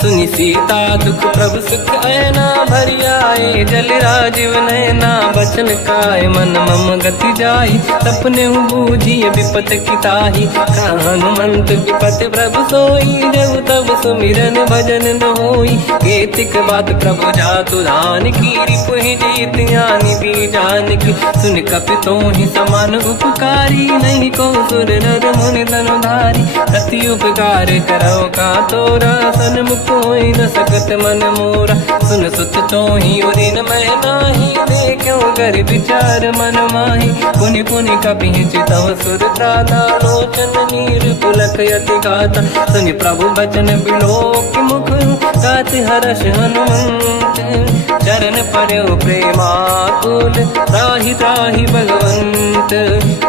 सुनि सीता दुख प्रभु सुख ऐना भरि आए। जल राजीव नैना बचन काय मन मम गति जाई। सपने बूझिए विपत किताही हनुमंत विपत प्रभु सोई। जब तब सुमिरन भजन न होई। केतिक बात प्रभु जातु धान की रिपुहि जीत ज्ञानी भी जान की। सुन कपि तोहि समान उपकारी नहीं को सुर नर मुनि तनुधारी। अति उपकार करो का तोरा सन्मुख कोई न सकत मन मोरा। सुन सुत तोहि उरिन मैं नाही देखो कर विचार मन माही। पुनि पुनि कपि चितव सुर त्राता लोचन नीर पुलक यति गाता। सुनि प्रभु बचन बिलोक मुख गात हर्ष हनुमंत। चरण पर्यो प्रेमाकुल त्राहि त्राहि भगवंत।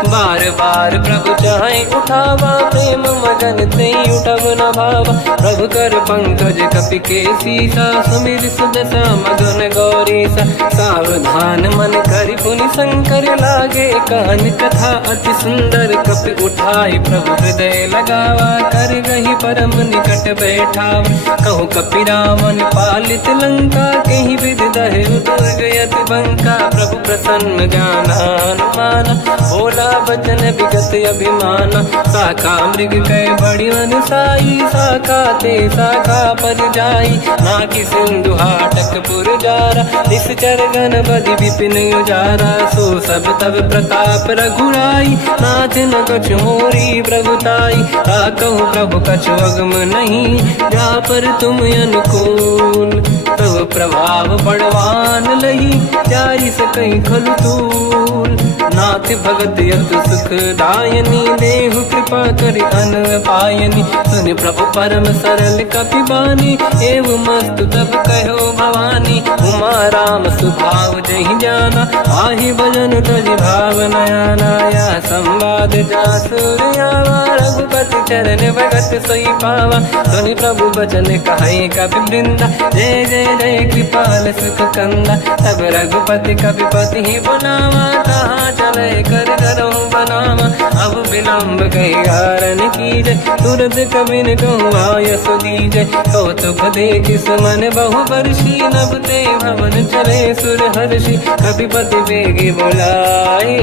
बार बार प्रभु चाहे उठावा प्रेम मगन ते उठब न भावा। प्रभु कर पंकज कपि के सीसा सुमिर सुदशा मगन गौरीसा। सावधान मन करि पुनि शंकर लागे कान कथा अति सुंदर। कपि उठाई प्रभु हृदय लगावा कर गही परम निकट बैठावा। कहु कपि रावण पालित लंका कहीं विधि दहे दुर्ग यति बंका। प्रभु प्रसन्न ज्ञानानुमाना बोला बचन विगत अभिमाना। शाखा मृग कै बड़ी अनुसाई शाखा ते शाखा पर जाई। नाकि सिंधु हाटक पुर जारा निश्चर गण बदि विपिन उजारा। सो सब तब प्रताप रघुराई नाथ न कछु मोरी प्रभुताई। कहु प्रभु कछु अगम नहीं जा पर तुम अनुकूल। प्रभु प्रभाव बड़वान लही जाई सकई खलु तूल। नाथ भगत यत सुख दायनी देहु कृपा करि अन पायनी। सुनि प्रभु परम सरल कपि बानी एव मस्त तब कहो भवानी। उमा राम सुभाव जहि जाना आहि भजन तजि भाव नयाना। या संवाद जासुर आवा रघुपति चरण भगत सोई पावा। सुनि प्रभु बचन कहे कपि वृंदा जय जय जय कृपाल सुख कंदा। तब रघुपति कपिपति ही बनावा कहाँ चले कर करहु बनावा। अब विलम्ब कही कारण कीजय तुरंत कबिन कहूँ आयस दीजय। कौतुक देख सुमन बहु वर्षी नभ ते भवन चले सुर हर्षि। कपिपति बेगी बुलाए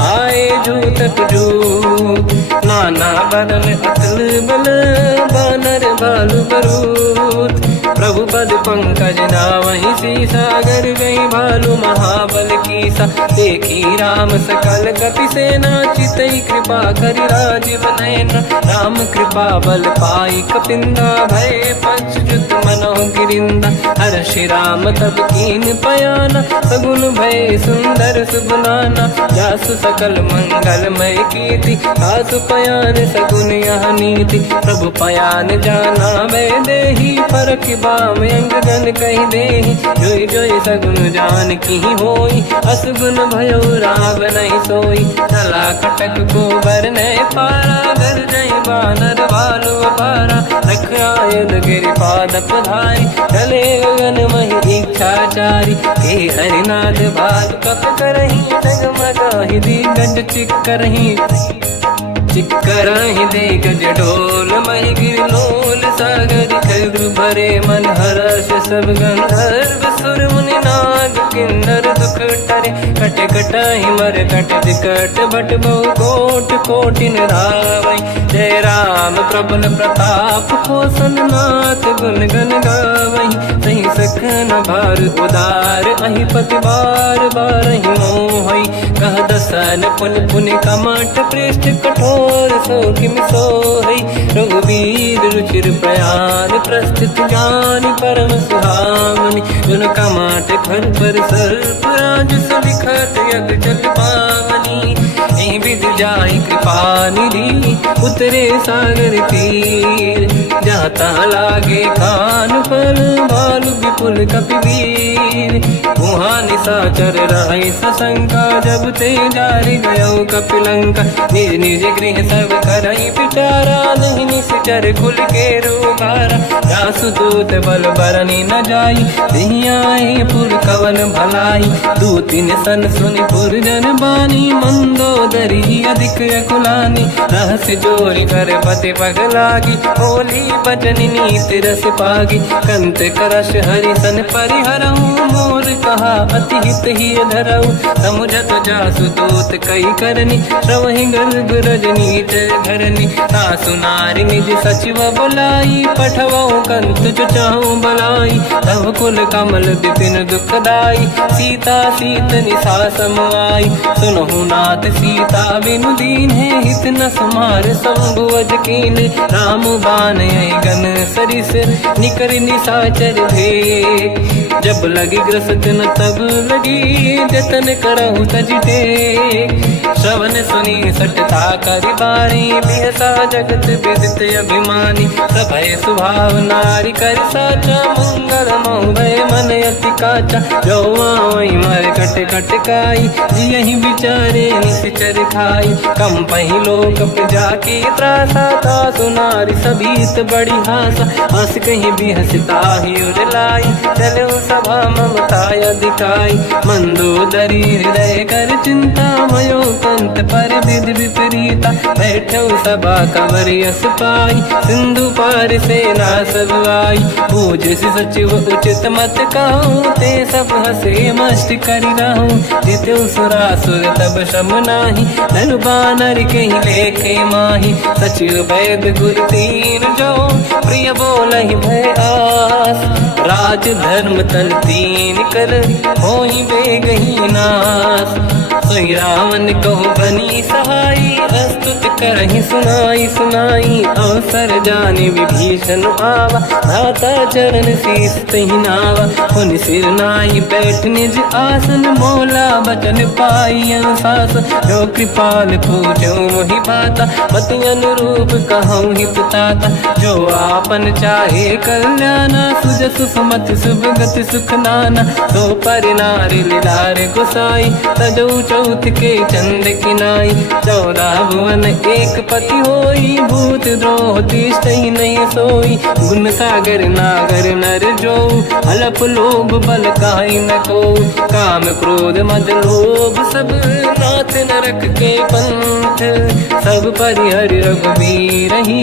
आए जूतक जूत। नाना बदन अतल बल बानर बालु बरूत। प्रभु पद पंकज नावहि सीसागर गई भालू महाबल कीसा। देखी राम सकल कपि सेना चितई कृपा करि राजीव नयना। राम कृपा बल पाई कपिंदा भय पश्चुत मनो गिरिंदा। हर्षि राम तब कीन पयाना सगुन भय सुंदर सुगुनाना। जासु सकल मंगलमय कीर्ति आसु पयान सगुन यह नीति। प्रभु पयान जाना वै देहि परख बाम अंग जन कहि देहि। जोई जोई सगुन जान की होई असगुन भयो राव नहीं सोई। चला कटक को बर ने पारा घर जय बानर भालु अपारा। रख आयुध गिरि पाद पधारी चले गगन महि इच्छाचारी। हे हरिनाथ भालु कप करही डगमगाहि दिग्गज चिक्करही। चिक्करहि दिग्गज ढोल महि गिरि लोल सागर खैर भरे मन हर्ष सब गंधर्व सुर मुनि नाग किन्नर दुख टरे कट कटाहि मर कट विकट भट बहु कोट कोटिन धावै जय राम प्रबल प्रताप कोसन नाथ गुण गण गावै सही सखन भार उदार अहि पति बार बार ही मोहै कह दसन पुन पुन कमठ पृष्ठ कठोर सो किम सोहै रघुवीर रुचिर प्रयाण प्रस्थित ज्ञान परम सुहामनि जुन कमठ घर पर सर्प राज सविखट यग जल पावनी एहि विधि जाहि कृपा निधि उतरे सागर तीर जाता लागे खान फल भालु विपुल कपिवीर वहाँ निशाचर रहे सशंका जब ते जारि गयो कपिलंका निज निज गृह सब करई विचारा नहीं निश्चर खुल के रूबारा जासु दूत बल बरनी न जाई दिहियाए पुर कवन भलाई दूतिन सन सुनि पुर जन बानी मंदोदरी अधिक अकुलानी रहस्य जोरी कर पति पगलागी होली बचन नीति रस पागी कंत करश हरि सन परिहरऊँ मोर कहा अति हित ही धरऊ समुझत जासु दूत कई करनी श्रवहि गर्भ रजनी जय धरनी सासु नारी निज सचिव बुलाई पठवऊ कंत जो चाहूँ बलाई तव कुल कमल विपिन दुखदाई सीता सीत निशा समाई सुनहु नाथ सीता बिनु दीन है हित न समार शंभुवज कीन राम बान गन सरिस निकर निशाचर भेक जब लगी ग्रसत न तब लगी जतन करहु तज टेक श्रवण सुनी सटता करि बारी बिहसा जगत विदित अभिमानी सभय सुभाव नारी कर साचा मंगल मोहय मन अति काचा जो आवई मर कट कट काई जियहि विचारे निश्चर खाई कम पही लोक प्रजा की त्रासा था सुनारी सभीत बड़ी हासा हंस कहीं भी हंसता ही उड़लाई चलो सभा ममता दिखाई मंदोदरी हृदय कर चिंता मयो कंत पर विधि विपरीता बैठो सभा कवर यस पाई सिंधु पार सेना सब आई पूज सचिव उचित मत कहूँ ते सब हसे मस्त करि रहूँ जितु सुरासुर तब शम नाही धनु बानर कहीं लेखे माही सचिव वैद गुरु तीन जो प्रिय बोलहि भय आस राज धर्म तल तीन कर होई बेगही नास सोई रावण कहो बनी सहाई अस्तुत करहि सुनाई सुनाई अवसर जाने विभीषण आवा धाता चरण शीस तहि नावा पुन सिर नाई बैठ निज आसन मोला बचन पाई अनुशासन जो कृपाल पूजो मोहि पाता मति अनुरूप कहूँ हित ताता जो आपन चाहे कल्याणा सुजस सुमति शुभ गति सुख नाना तो पर नारी लीलार गोसाई तजौ चौथ के चंद किनाई 14 भुवन एक पति होई भूत द्रोह तिष्ठहि नहीं सोई गुण सागर नागर नर जो अलप लोभ बल काई न को काम क्रोध मद लोभ सब नाथ नरक के पंथ सब परिहरि रघुवीर ही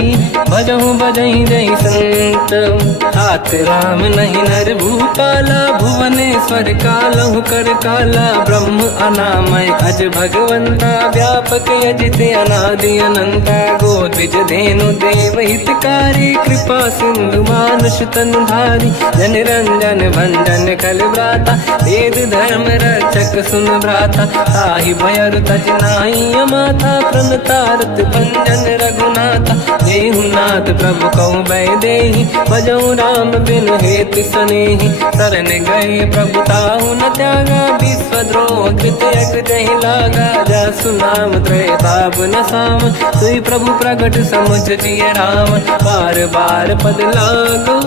भजहु बजहि जहि संत हाथ राम नहीं नर भूपाला भुवनेश्वर कालहु कर काला ब्रह्म अनामय अज भगवंता व्यापक यजित अनादि अनंता गोद्विज धेनु देव हितकारी कृपा सिंधु मानुष तनुधारी जन रंजन भंजन कल व्राता वेद धर्म रक्षक सुन भ्राता ताहि भयर तज नाहि अमाथा प्रणतारत भंजन रघुनाथा देहुनाथ प्रभु कहु बै देहि भजऊ राम बिन हेतु सनेहि शरण गए प्रभु ताहु न त्यागा विश्वद्रोह कृत यक जहि लागा जासु नाम त्रयताप न साम सोई प्रभु प्रगट समुझ जिय राम बार बार पद लागू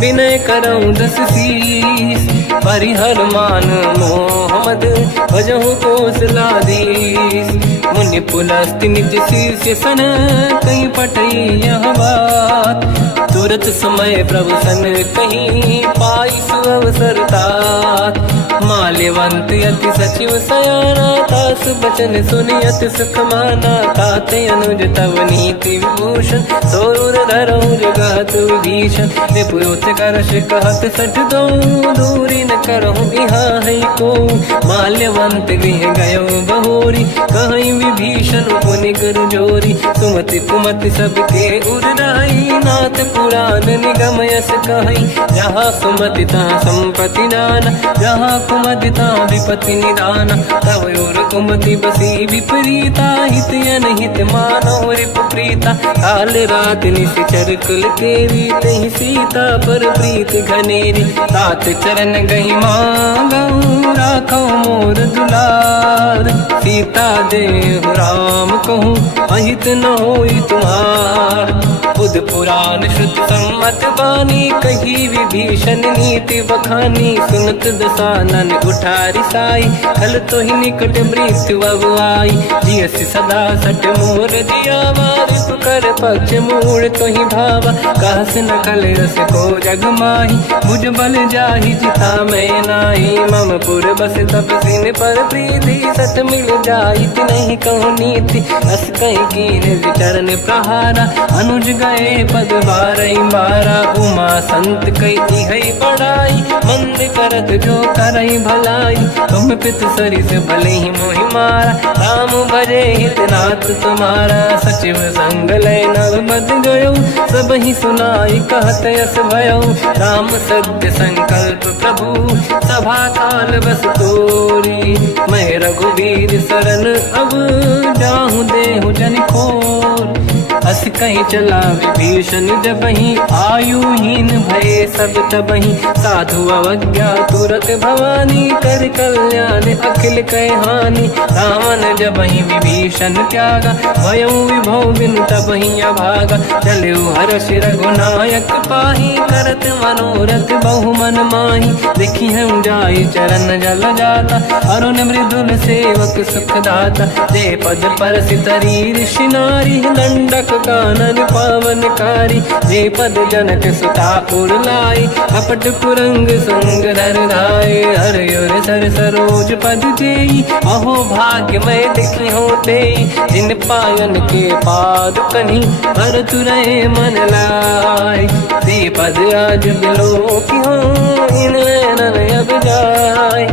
विनय करऊँ दस शीस परिहर मान मोहम्मद भजहु कौशलाधीश मुनि पुलस्ति निज शीर्ष सन कहीं पटई यह बात तुरत समय प्रभु सन कहीं पाई सुअवसर तात माले माल्यवंत अति सचिव सयाना, तास बचन सुनियत सुख माना। ताते अनुज तव नीति विभूषण, सोरुर धरऊ जगत विभीषण। निपुरुत करश कहत सठ दऊ, दूरी न करहु यहाँ है को। माल्यवंत गृह गयो बहोरी, कहीं विभीषण पुनि कर जोरी। सुमति कुमति सबके उरराई, नाथ पुराण निगम यस कहीं। जहाँ सुमति तहाँ संपत्ति नाना, जहाँ कुमति तहाँ विपत्ति निदाना। तव और कुमति बसी विपरीता, हित अनहित मानव रिप प्रीता। काल रात निशिचर कुल केरी, तहि सीता पर प्रीत घनेरी। तात चरण गई मांगऊ, राखो मोर दुलार। सीता देहु राम कहूँ, अहित न होई तुम्हार। बुध पुराण श्रुत सम्मत बानी, कही विभीषण नीति बखानी। सुनत दसानन उठारी साई, खल तो ही निकट मृत्यु अब आई। जियसि सदा सट मोर जियावा, रिप कर पक्ष मूड़ तो ही भावा। कहस न कल रस को जग माही, भुज बल जाहि जिता मैं नाही। मम पुर बस तप सिन पर प्रीति, सत मिल जाई नहीं कहूँ नीति। अस कहीं कीन विचरण प्रहारा, अनुज गए पद बारई बारा। उमा संत कई है बड़ाई, मंद करत जो करई भलाई। तुम पित सरिस भले ही मोहि मारा, राम भजे हितनाथ तुम्हारा। सचिव संग लय नव बद गयो, सब ही सुनाई कहत यस भयो। राम सत्य संकल्प प्रभु, सभा काल बस तोरी। मैं रघुवीर शरण अब, जाहु देहु जन खोर। अस कहीं चला विभीषण जबहि, आयुहीन भये सब तबहि। साधु अवज्ञा तुरत भवानी, कर कल्याण अखिल कह हानि। रावण जबहि विभीषण त्यागा, भयउ विभव बिन तबहि अभागा। चलऊ हर्ष रघुनायक पाहि, करत मनोरथ बहु मन माहि। देखी हम जाई चरण जल जाता, अरुण मृदुल सेवक सुख दाता। जे पद परस तरी ऋषि नारी, दंडक कानन पावनकारी। जे पद जनक सुता उड़लाई, कपट कुरंग संग धर धाय। हर सर सरोज पद जेई, अहो भाग्य मैं देखी होते। जिन पायन के पाद कहीं, हर तुरहे मन लाय। ते पद आज बिलो की हो, इन नैनन अब जाय।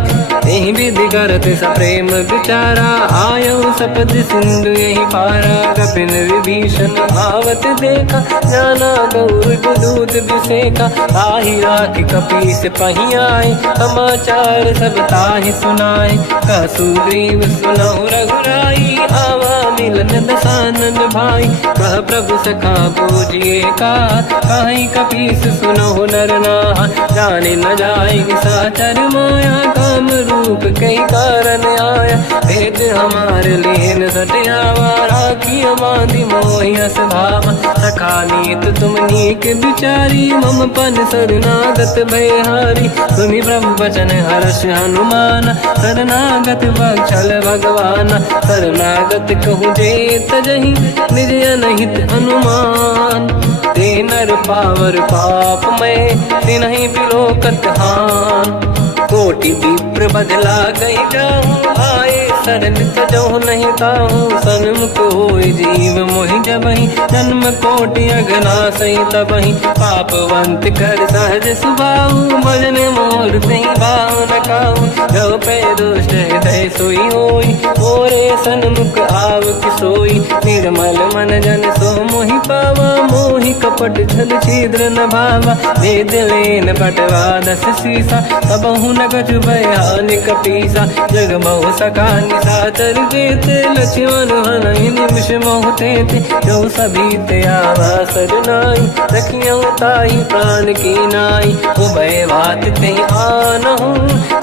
यही विधि करत सप्रेम विचारा, आयो सपद सिंधु यही पारा। कपिन विभीषण आवत देखा, जाना गौर दूत विसेका। ताहि राख कपीस पही आए, समाचार सब ताहि सुनाए। कह सुग्रीव सुनहु रघुराई, आवा मिलन दसानन भाई। कह प्रभु सखा पूजिए का, कहीं कपीस सुनहु नर नाहा। जाने न जाए साचर माया, काम रूप कई कारण आया। भेद हमारे लेन सटियावा, राखी बांधी मोहि अस भावा। सखा नीत तुम नीक बिचारी, मम पन शरणागत भयहारी। सुनि प्रभु वचन हर्ष हनुमान, शरणागत बक्षल भगवान। शरणागत कहूँ जे तजहि, निज अनहित अनुमान। ते नर पावर पाप में, तिन्हि बिलोकत हान। कोटि विप्र बदला गई जाऊँ, आए शरण तजहु नहीं ताहू। सन्मुख होय जीव मोहि जबहि, जन्म कोटि अगना सही तबहि। पापवंत कर सहज सुभाऊ, भजन मोर तहि भाव न काहू। जो पे दुष्ट हृदय सोई होई, मोरे सन्मुख आव कि सोई। निर्मल मन जन सो मोहि पावा, मोहि कपट छल छिद्र न भावा। वेद लेन पटवा दस सीसा, तबहु न कछु भयानि कपीसा। जग बहु सका निशाचर जेते, लक्ष्मण हनहि निमिष मोह तेते। जो सभी ते आवा सरनाई, रखियौ ताहि प्राण की नाई। उभय बात ते आनहु,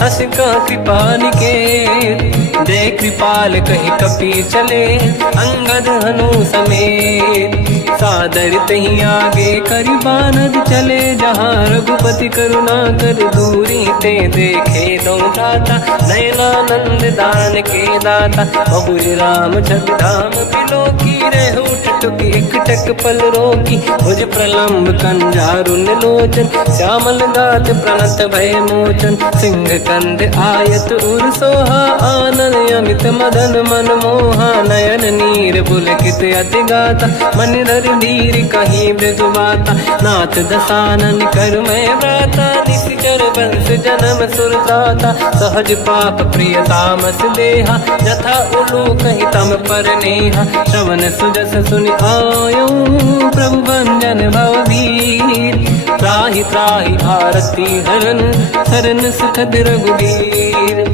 अस का कृपा निकेत। जय कृपाल कहि कपि चले, अंगद हनु समेत। सादर तहीं आगे करी बानर चले जहाँ रघुपति करुणा कर दूरी ते देखे दो दाता नयनानंद दान के दाता बहुज राम छग धाम बिलो की रह उठ टुक एक टक पल रोकी मुझ प्रलम्ब कंजारुन लोचन श्यामल दात प्रणत भय मोचन सिंह कंद आयत उर सोहा आनन अमित मदन मन मोहा नयन नीर पुलकित अति गाता मन धर धीर कहीं मृदु बाता नाथ दसानन कर मैं व्राता निश्चर वंश जन्म सुरदाता सहज पाप प्रिय तामस देहा यथा उलू कहीं तम पर नेहा श्रवण सुजस सुनि आयो प्रभु भंजन भववीर त्राहि त्राहि आरती हरन शरण सुखद रघुवीर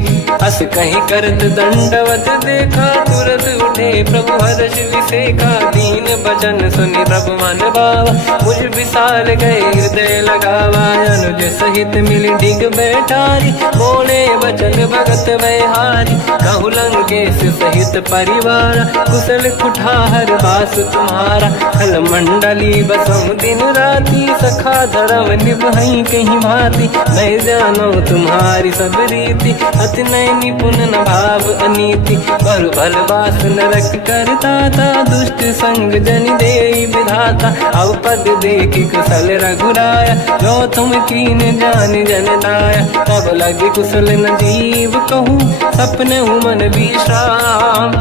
हस कहीं करत दंडवत देखा तुरत उठे प्रभु हर्ष विसेखा दीन भजन सुनि प्रभु मन भावा मुझ विशाल गए हृदय लगावा अनुज सहित मिली डिग बैठारी बोले वचन भगत वैहारी कहु लंकेश सहित परिवार कुशल कुठार बास तुम्हारा खल मंडली बसम दिन राती सखा धर्म निभई कहीं भांति मैं जानो तुम्हारी सब रीति अति नय निपुण न भाव अनीति पर भल बास नरक करता था दुष्ट संग जन दे विधाता अब पद देखि कुशल रघुराया जो तुम कीन जान जन दाया तब लगे कुशल न जीव कहूँ सपने मन विश्राम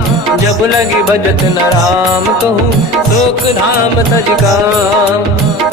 जब लगे भजत न राम कहूँ शोक धाम तज काम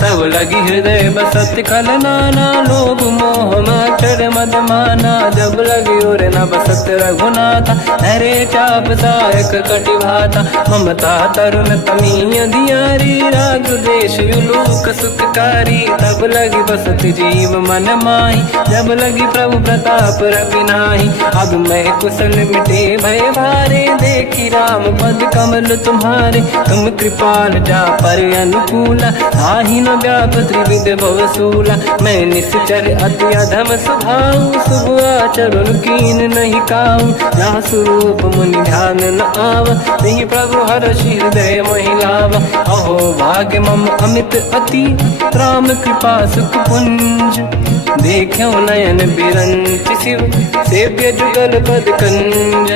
तब लगी हृदय बसत खल नाना लोभ मोह माचर मद माना जब लगी और न बसत रघुनाथा हरे चाप सायक कटिभाता ममता तरुण तमीय धियारी राग देश युलूक सुखकारी तब लगी बसत जीव मन माही जब लगी प्रभु प्रताप रविनाही अब मैं कुशल मिटे भय भारे देखी राम पद कमल तुम्हारे तुम कृपाल जा पर अनुकूला आही न व्याप त्रिविध भवसूला मैं निश्चर अति अधम स्वभाव शुभ आचरण कीन नहीं काऊ जहाँ स्वरूप मुनि ध्यान न आव नहीं प्रभु हर्ष हृदय महिलाव अहो भाग्य मम अमित अति राम कृपा सुख पुंज देखो नयन बिरंच शिव सेव्य जुगल पद कंज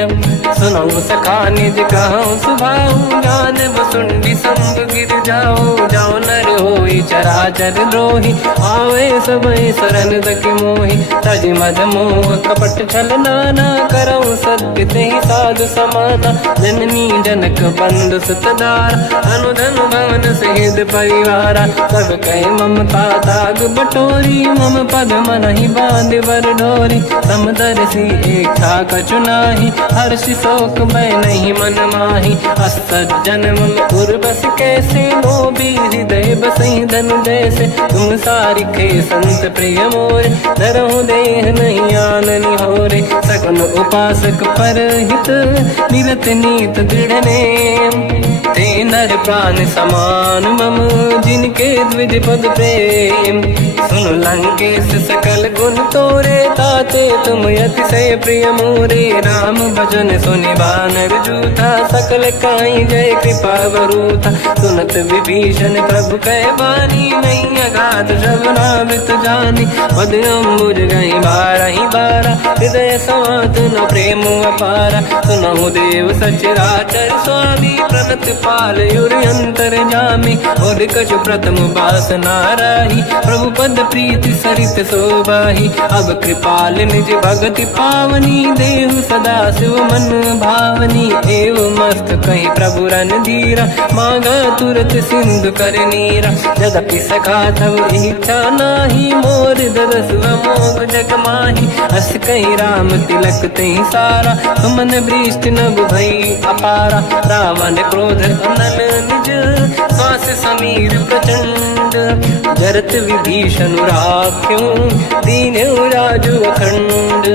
सुनऊ सखा निज कहूँ सुभाऊ ज्ञान वसुंडी संग गिर जाओ जाओ नर होई चराचर द्रोही आवे सबई शरण तक मोहि तज मद मोह कपट छल नाना करऊ सत्य तेहि साधु समाना जननी जनक बंधु सुतदार अनुधन भवन सहित परिवारा सब कहे ममता ताग बटोरी मम पद मन ही बांध बर डोरी समदर्शी इच्छा कछु नाही हर्षि शोक मैं नहीं मन माही असज्जन मम उर्वश कैसे लोभी हृदय बसई धन जैसे तुम सारिखे संत प्रिय मोरे नरहु देह नहीं आननि होरे सगुन उपासक पर हित निरत नीत दृढ़ नेम ते नर प्राण समान मम जिनके द्विज पद प्रेम सुन लंकेश सकल गुण तोरे ताते तुम अतिशय प्रिय मोरे राम भजन सुनि बानर जूथा सकल काई जय कृपा वरूथा सुनत विभीषण प्रभु कह बानी नहीं अगाध श्रवणामृत जानी पद अम्बुज गई बारहि बारा हृदय समात न प्रेम अपारा सुनहु देव सचराचर स्वामी प्रणत पाल युर अंतर जामी और कछु प्रथम बास नाराही प्रभु पद प्रीति सरित शोभाही अब कृपाल निज भगति पावनी देहु सदा शिव मन भावनी एव मस्त कहीं प्रभु रन धीरा मांगा तुरत सिंधु कर नीरा जदपि सखा तब इच्छा नाही मोर दरस मोग जग माही हस कहीं राम तिलक तही सारा सुमन वृष्टि नभ भई अपारा रावण क्रोध अनल निज श्वास समीर प्रचंड जरत विभीषण राख्यों दीन राजु अखंड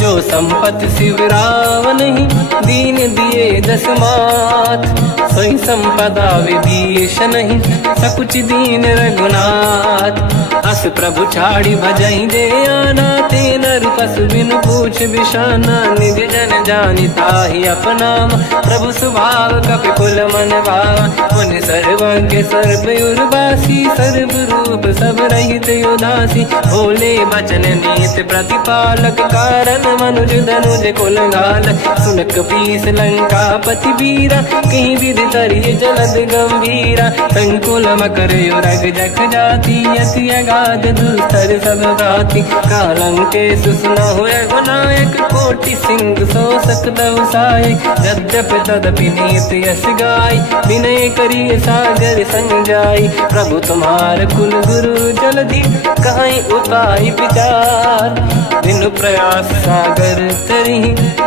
जो संपत्ति शिवराव नहीं, दीन दिए 10 माथ। सोई संपदा विभीष नहीं, सकुच दीन रघुनाथ। अस प्रभु छाड़ी भजई दे आना, ते नर पशु बिनु पूछ बिशाना। निज जन जानि ताहि अपनाम, प्रभु स्वभाव कपि कुल मन भावा। मुनि सर्वज्ञ सर्व उर्वासी, सर्व रूप सब रहित उदासी। भोले बचन नीत प्रतिपालक, कारण मनुज धनुज कुल घाल। सुनक पीस लंका पति वीरा, कहीं विधि तरिय जलद गंभीरा। संकुल मकर युरग जख जाति, अति अगाध दुस्तर सब भाति। कालंके सुसना हुए गुनायक, कोटि सिंधु सो सकदउ साय। यद्यपि तदपि नीत यस गाय, विनय करिय सागर संग जाय। प्रभु तुम्हार कुल गुरु जलधि, कहीं उपाय विचार। बिनु प्रयास सागर तरि,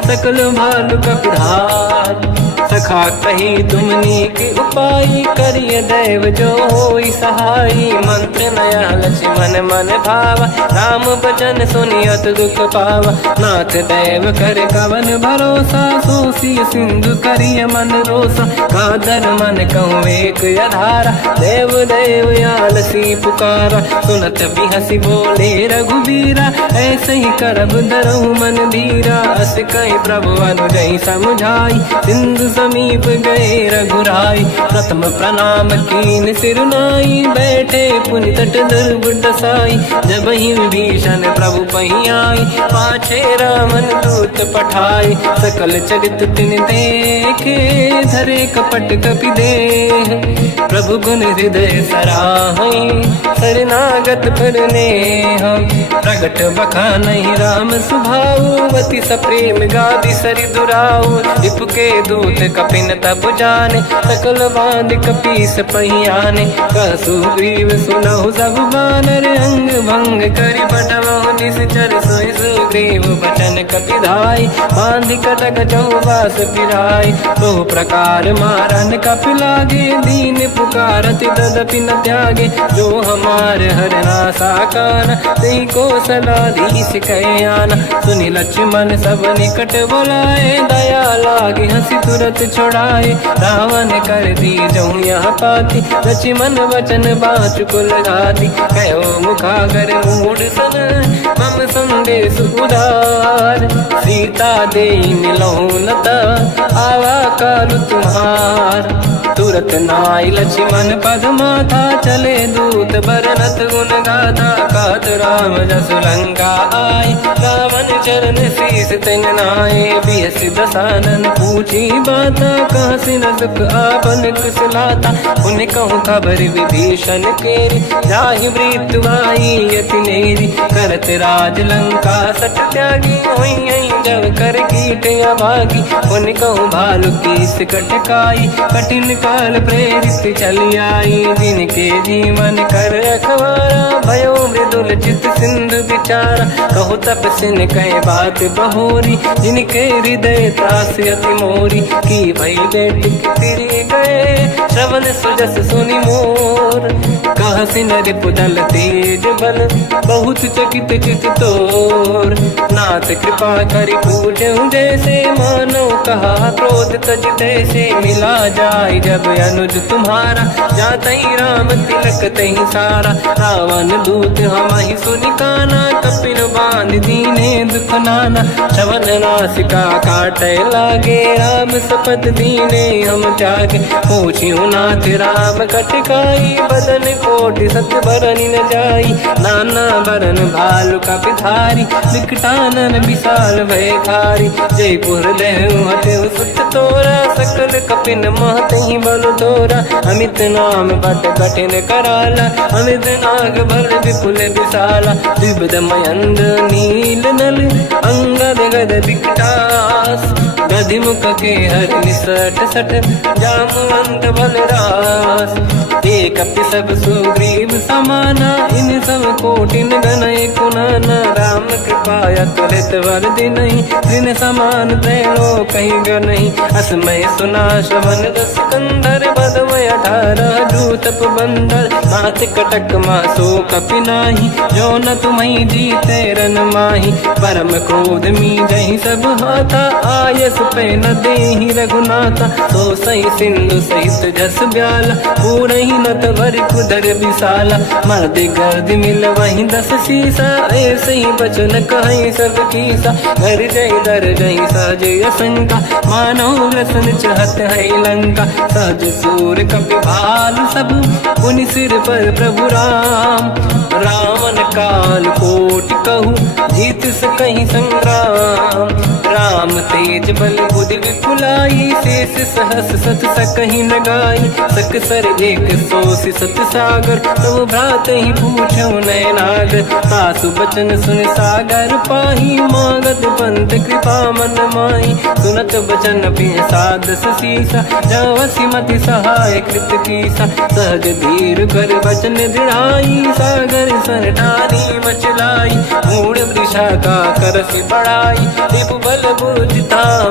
सकल भालु कपिधार। सखा कही तुमनी के उपाय, करिय दैव जो होई सहाई। मंत्र नया लक्ष्मण मन भावा, राम बचन सुनियत दुख पावा। नाथ दैव कर कवन भरोसा, सोसी सिंधु करिय मन रोसा। कादर मन कहूँ एक अधारा, देव देव आलसी पुकारा। सुनत बिहसी बोले रघुबीरा, ऐसे ही करब दरहु मन धीरा। अस कहीं प्रभु अनुजई समझाई, सिंधु समीप गए रघुराई। प्रथम प्रणाम कीन सिरुनाई, बैठे पुनि तट दुर्बुड साई। जब ही विभीषण प्रभु पही आई, पाछे रामन दूत पठाई। सकल चरित तिन देखे, धरे कपट कपि देह। प्रभु गुण हृदय सराहई, शरणागत पर नेह। प्रगट बखानहि राम सुभाऊ, अति सप्रेम गादि सरि दुराऊ। रिपु के दूत कपिन तब जाने, सकल बांध कपीस पहियाने। कह सुग्रीव सुनहु सब बानर, अंग भंग करि बटमहु निश्चर। सोई सुग्रीव बचन कपिधाई, बांध कटक चौबास पिराई। बहु प्रकार मारन कपि लागे, दीन पुकारत तदपि न त्यागे। जो हमार हरना साकाना, तेहि कौशलाधीश कहे आना। सुनि लक्ष्मण सब निकट बोलाए, दया लागे हंसी तुरत छोड़ाए। रावण कर दी जऊँ यहाँ पाती, लक्ष्मण वचन बाँच कुल घाती। कहो मुखागर मूढ़ सन, मम संदेश उदार। सीता दे मिलहु लता, आवा काल तुम्हार। तुरत नाई लक्ष्मण पद माथा, चले दूत बरनत गुण गाथा। कहत राम जसु लंका आए, रावण चरण शीस तिन नाए। बिहस दसानन पूछी बाता, कहसी न दुख आपन कुशलाता। उन कहूँ खबर विभीषण केरी, जाहि मृत्यु आई यति नेरी। करत राज लंका सट त्यागी, होई जब कर कीट अभागी। उन कहूँ भालु कीस कटकाई, कठिन काल प्रेरित चली आई। जिनके जीवन कर रखवारा, भयो मृदुल चित सिंधु विचारा। कहो तपसिन कहे बात बहोरी, जिनके हृदय त्रास अति मोरी। की भई बेटी तिरि गए, श्रवण सुजस सुनि मोर। कहसी नर पुदल तेज बल, बहुत चकित चित तोर। नाथ कृपा करि पूजहु जैसे, मानो कहा क्रोध तज तैसे। मिला जाय जब अनुज तुम्हारा, जातहि राम तिलक तहि सारा। रावण दूत हमहि सुनि काना, कपिन बांध दीने दुख नाना। श्रवण नासिका काटै लागे, राम सपथ दीने हम त्यागे। पूछिहु नाथ राम कटकाई, बदन कोटि सत बरनि न जाई। नाना बरन भालु कपिधारी, विकटानन विशाल भयकारी। जयपुर देहु हतेउ सुत तोरा, सकल कपिन महतहि बल तोरा। अमित नाम बट कठिन कराला, अमित नाग बल विपुल विशाला। द्विविध मयंद नील नल, अंगद गद विकटास। गधिमुख के हर निसट सठ जामवंत बलरास ते कपि सब सुग्रीव समाना इन सब कोटिन गणय कुनाना राम कृपाया त्वरित वर दिनहि दिन समान त्रैलो कहीं गनहि असमय सुना श्रवण दस कंधर बदमय 18 जूतप बंदर मात कटक मासो कपि नाही जो न तुम्हि जीते रन माही परम क्रोध मी जहि सब हाथा आयस पे न देहि रघुनाथा तो सही सिंधु सहित जस ब्याला पूरहि न तवर कुदर विशाला मर्द गर्द मिल वही 10 सीसा ऐसे ही बचन कहीं सब कीसा घर जय दर जय सहज असंका मानव रसन चहत है लंका सहज सूर कपि भाल सब पुनि सिर पर प्रभु राम रावण काल कोटि कहूँ जीत सकहि संग्राम राम तेज बल बुद्धि विपुलाई शेष सहस सत सकहि न गाई सकसर एक सोसी सत सागर तब भ्रात ही पूछो नयनागर सासु बचन सुन सागर पाही मागत पंत कृपा मन माही सुनत बचन पिय सादस सीसा जवसी मति सहाय कृत कीसा सहज धीर कर बचन दृढ़ाई सागर सन ठानी मचलाई मूड वृषा का करसि बढ़ाई रिपु बल बुद्धि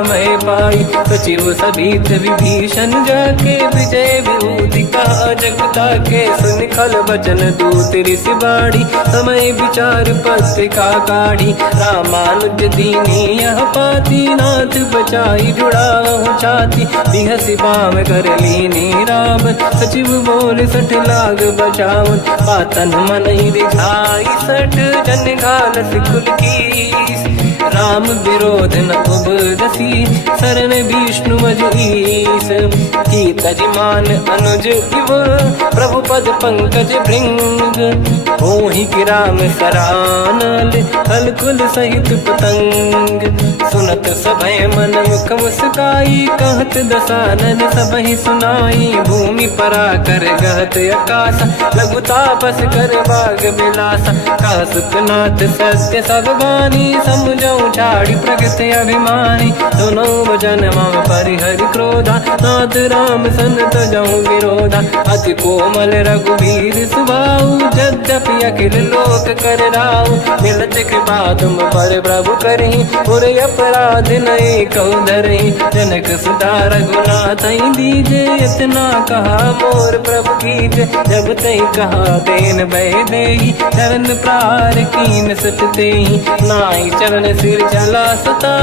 मैं पाई सचिव सभीत विभीषण जाके विजय विभूति कहा जगता के सुन खल बचन दूत ऋषि बाड़ी समय विचार पत्रिका काढ़ी रामानुज दीनी यह पाती नाथ बचाई जुड़ा छाती बिहसी बाम कर लीनी राम सचिव बोल 60 लाख बचावन पातन मन ही रिझाई 60 जन घाल सिकुल की राम विरोध न उपदसी शरण विष्णु मजईस की तजमान अनुज इव प्रभु पद पंकज भृंग मोहि राम सरानल कलकुल सहित पतंग सुनत सभय मन मुख मुस्काई कहत दसानन सबहि सुनाई भूमि परा कर गहत आकाश लघु तापस कर बाग बिलासा कह सुखनाथ सत्य सब बानी समझौ ठाड़ी प्रगति अभिमानी दोनों वचन मम परिहरि क्रोधा नाथ राम सन तजऊ विरोधा अति कोमल रघुवीर सुबाहु यद्यपि अखिल लोक कर राहु मिलत कृपा तुम पर प्रभु करहि पुर अपराध नये कहु धरहि जनक सुता रघुनाथ दीजे इतना कहा मोर प्रभु कीजे जब तई कहा देन भय देहि चरण प्रार कीन सटतेहि नाई चरण सिर चला सता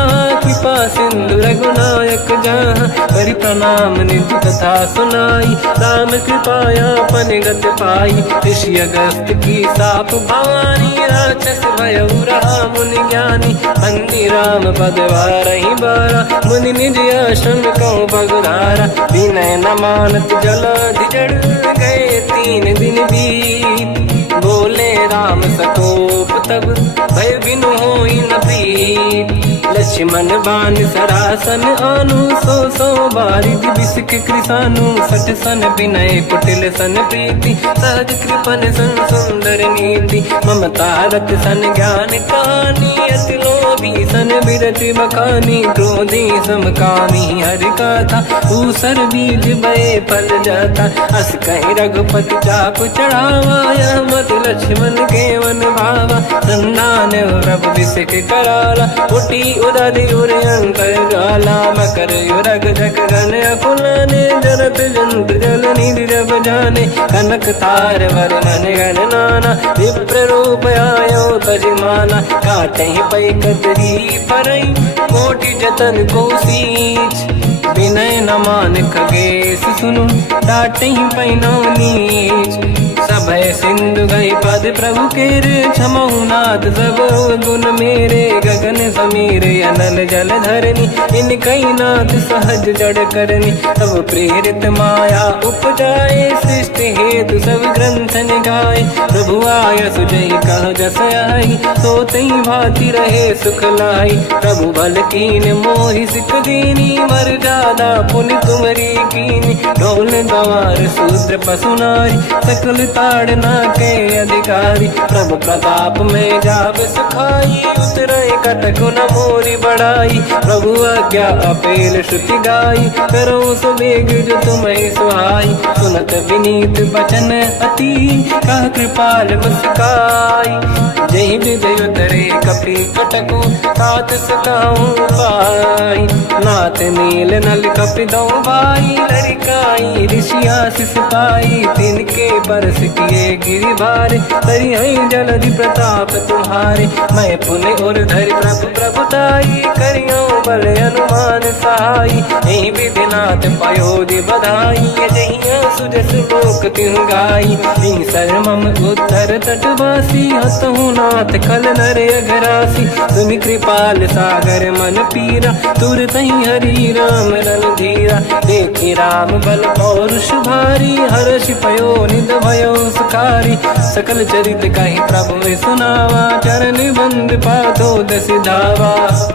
कृपा सिंधु रघुनायक जहाँ हरि प्रणाम निधि कथा सुनाई राम कृपाया पनिगत पाई ऋषि अगस्त की साप भवानी राक्षस भयउ रहा मुनि ज्ञानी बंदी राम पद वारहि बारा मुनि निज आश्रम कहूँ पगधारा विनय न मानत जलाधि जड़ गए 3 दिन बीत बोले राम सकोप तब भय बिनु होई न प्रीत लक्ष्मण बाण सरासन आनु 100 बारिद बिसक कृसानु 60 सन विनय कुटिल सन प्रीति सहज कृपन सन सुंदर नीति ममता रत सन ज्ञान कहानी अति लोभी सन बिरति बखानी क्रोधी समकामी हरि कथा ऊसर बीज बये फल जाता अस कहीं रघुपति चाप चढ़ावा यह मत लक्ष्मण के वन भावा संधान प्रभु विषिक कराला उठी उदारी उरे अंतर गाला मकर युरग जग गन अकुलाने जरत जंत जल निधि जब जाने कनक तार वर्णन गण नाना विप्र रूप आयो तजमाना काटे पै कतरी परई कोटि जतन को सींच विनय न मान खगेश सुनु डाटे पैनो नीच सभय सिंधु गई पद प्रभु केरे क्षमहु नाथ सब गुण मेरे गगन समीर अनल जल धरनी इन कई नाथ सहज जड़ करनी सब प्रेरित माया उपजाए सृष्टि हेतु सब ग्रंथ निगाए प्रभु आय सुजय कह जस आई सो तई भांति रहे सुख लाई प्रभु बल कीन मोहि सिख दीनी मर जादा पुनि तुमरी कीनी ढोल गवार शूद्र पशु नारी सकल ताड़ना के अधिकारी प्रभु प्रताप में जाब सुखाई उतरे कटक मोरी बढ़ाई। प्रभु आज्ञा अपेल श्रुति गाई, करो सो वेग जो तुम्हें सुहाई। सुनत विनीत बचन अति, कह कृपाल मुस्काई। जय विदय उतरे कपि कटकु, तात सकाऊं पाई। नाथ नील नल कपि दो भाई, लड़काई ऋषि आशीष पाई। तिनके बरस किए गिरि भारे, तरी है जलधि प्रताप तुम्हारे। मैं पुण्य और धरि प्रभु प्रभुताई, करियो बल अनुमान सहाई। यही विधिनाथ पयोधि बधाई, जहिया सुजस लोक तिहु गाई। शर्मम उत्तर तटवासी, हतहु नाथ खल नर अघरासी। तुम कृपाल सागर मन पीरा, तुरत ही हरि राम रणधीरा। देखि राम बल पौरुष भारी, हर्ष पयो निध भयो सुखारी। सकल चरित कहि प्रभु सुनावा, चरण बंद पाथो दस धावा।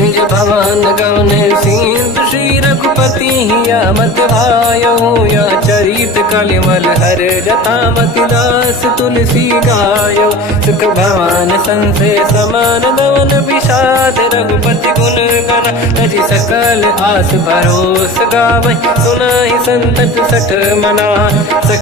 निज भवन गवन सिंधु, श्री रघुपति हिया मत आयो। या चरित कलिमल हर जटामति, दास तुलसी गायो। सुख भवन संसे समान, गवन विषाद रघुपति गुण गण। तजि सकल आस भरोस गावै, सुनाहि संतत सठ मना।